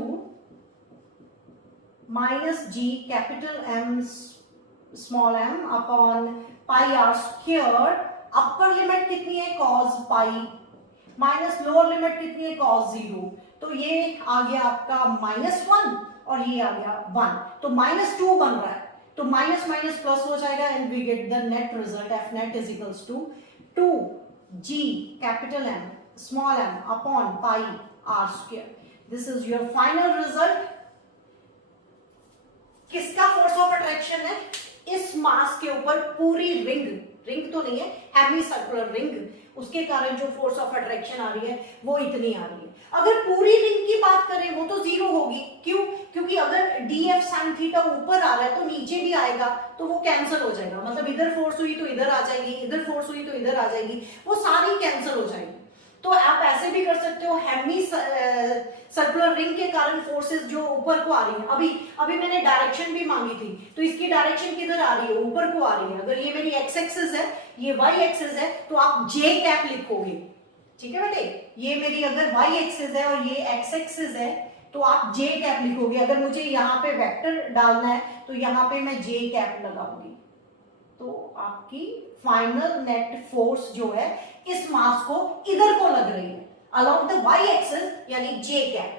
minus G capital M small M upon pi R square, upper limit कितनी है cos pi, minus lower limit कितनी है कॉस 0, तो ये आ गया आपका -1 और ये आ गया 1, तो -2 बन रहा है, तो माइनस माइनस प्लस हो जाएगा and we get the net result, F net is equals to 2 G capital M small M upon pi R square. This is your final result. किसका फोर्स ऑफ अट्रैक्शन है? इस मास के ऊपर पूरी रिंग, रिंग तो नहीं है, हेमी सर्कुलर रिंग, उसके कारण जो फोर्स ऑफ अट्रैक्शन आ रही है वो इतनी आ रही है। अगर पूरी रिंग की बात करें वो तो जीरो होगी। क्यों? क्योंकि अगर डीएफ साइन थीटा ऊपर आ रहा है तो नीचे भी आएगा, तो वो कैंसिल हो जाएगा। मतलब इधर फोर्स हुई तो इधर आ जाएगी, इधर फोर्स हुई तो इधर आ जाएगी, वो सारी कैंसिल हो जाएगी। तो आप ऐसे भी कर सकते हो, हेमी सर्कुलर रिंग के कारण फोर्सेस जो ऊपर को आ रही है, अभी मैंने डायरेक्शन भी मांगी थी, तो इसकी डायरेक्शन किधर आ रही है? ऊपर को आ रही है। अगर ये मेरी एक्स एक्सिस है, ये वाई एक्सिस है, तो आप जे कैप लिखोगे। ठीक है बेटे, ये मेरी अगर वाई एक्सिस है और ये एक्स एक्सिस है, तो आप जे कैप लिखोगे। अगर मुझे यहाँ पे वेक्टर डालना है तो यहाँ पे मैं जे कैप लगाऊंगी। तो आपकी फाइनल नेट फोर्स जो है इस मास को इधर को लग रही है, अलोंग द वाई एक्सिस, यानी जे कैप।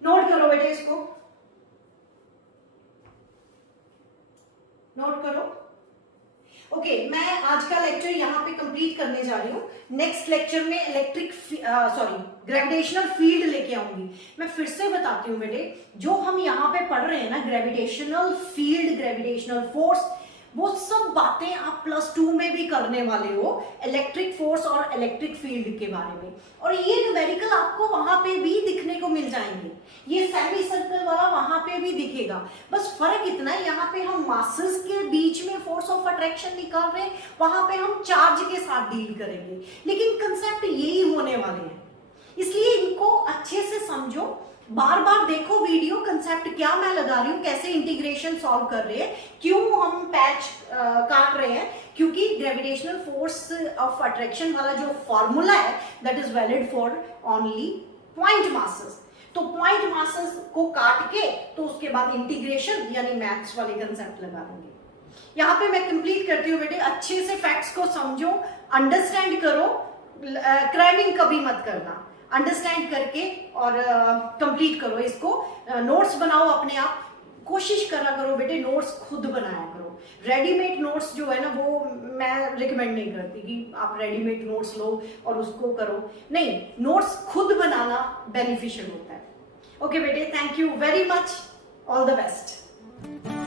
नोट करो बेटे, इसको नोट करो। ओके, मैं आज का लेक्चर यहाँ पे कंप्लीट करने जा रही हूँ। नेक्स्ट लेक्चर में ग्रेविटेशनल फील्ड लेके आऊंगी। मैं फिर से बताती हूँ बेटे, जो हम यहाँ पे पढ़ रहे हैं ना, ग्रेविटेशनल फील्ड, ग्रेविटेशनल फोर्स, वो सब बातें आप +2 में भी करने वाले हो, इलेक्ट्रिक फोर्स और इलेक्ट्रिक फील्ड के बारे में। और ये न्यूमेरिकल आपको वहां पे भी दिखने को मिल जाएंगे, ये सेमी सर्कल वाला वहां पे भी दिखेगा। बस फर्क इतना है, यहाँ पे हम मासेस के बीच में फोर्स ऑफ अट्रैक्शन निकाल रहे हैं, वहां पे हम चार्ज के साथ डील करेंगे, लेकिन कंसेप्ट यही होने वाले हैं। इसलिए इनको अच्छे से समझो, बार बार देखो वीडियो, कंसेप्ट क्या मैं लगा रही हूँ, कैसे इंटीग्रेशन सॉल्व कर रहे हैं, क्यों हम पैच काट रहे हैं, क्योंकि ग्रेविटेशनल फोर्स ऑफ अट्रैक्शन वाला जो फॉर्मूला है that is valid for only point masses. तो पॉइंट मासेस को काट के तो उसके बाद इंटीग्रेशन यानी मैथ्स वाले कंसेप्ट लगा देंगे। यहाँ पे मैं कंप्लीट करती हूँ बेटे, अच्छे से फैक्ट्स को समझो, अंडरस्टैंड करो, क्रैमिंग कभी मत करना, अंडरस्टैंड करके और कंप्लीट करो इसको। नोट्स बनाओ अपने आप, कोशिश करा करो बेटे नोट्स खुद बनाया करो। रेडीमेड नोट्स जो है ना, वो मैं रिकमेंड नहीं करती कि आप रेडीमेड नोट्स लो और उसको करो, नहीं, नोट्स खुद बनाना बेनिफिशियल होता है। ओके बेटे, thank you very much, all the best.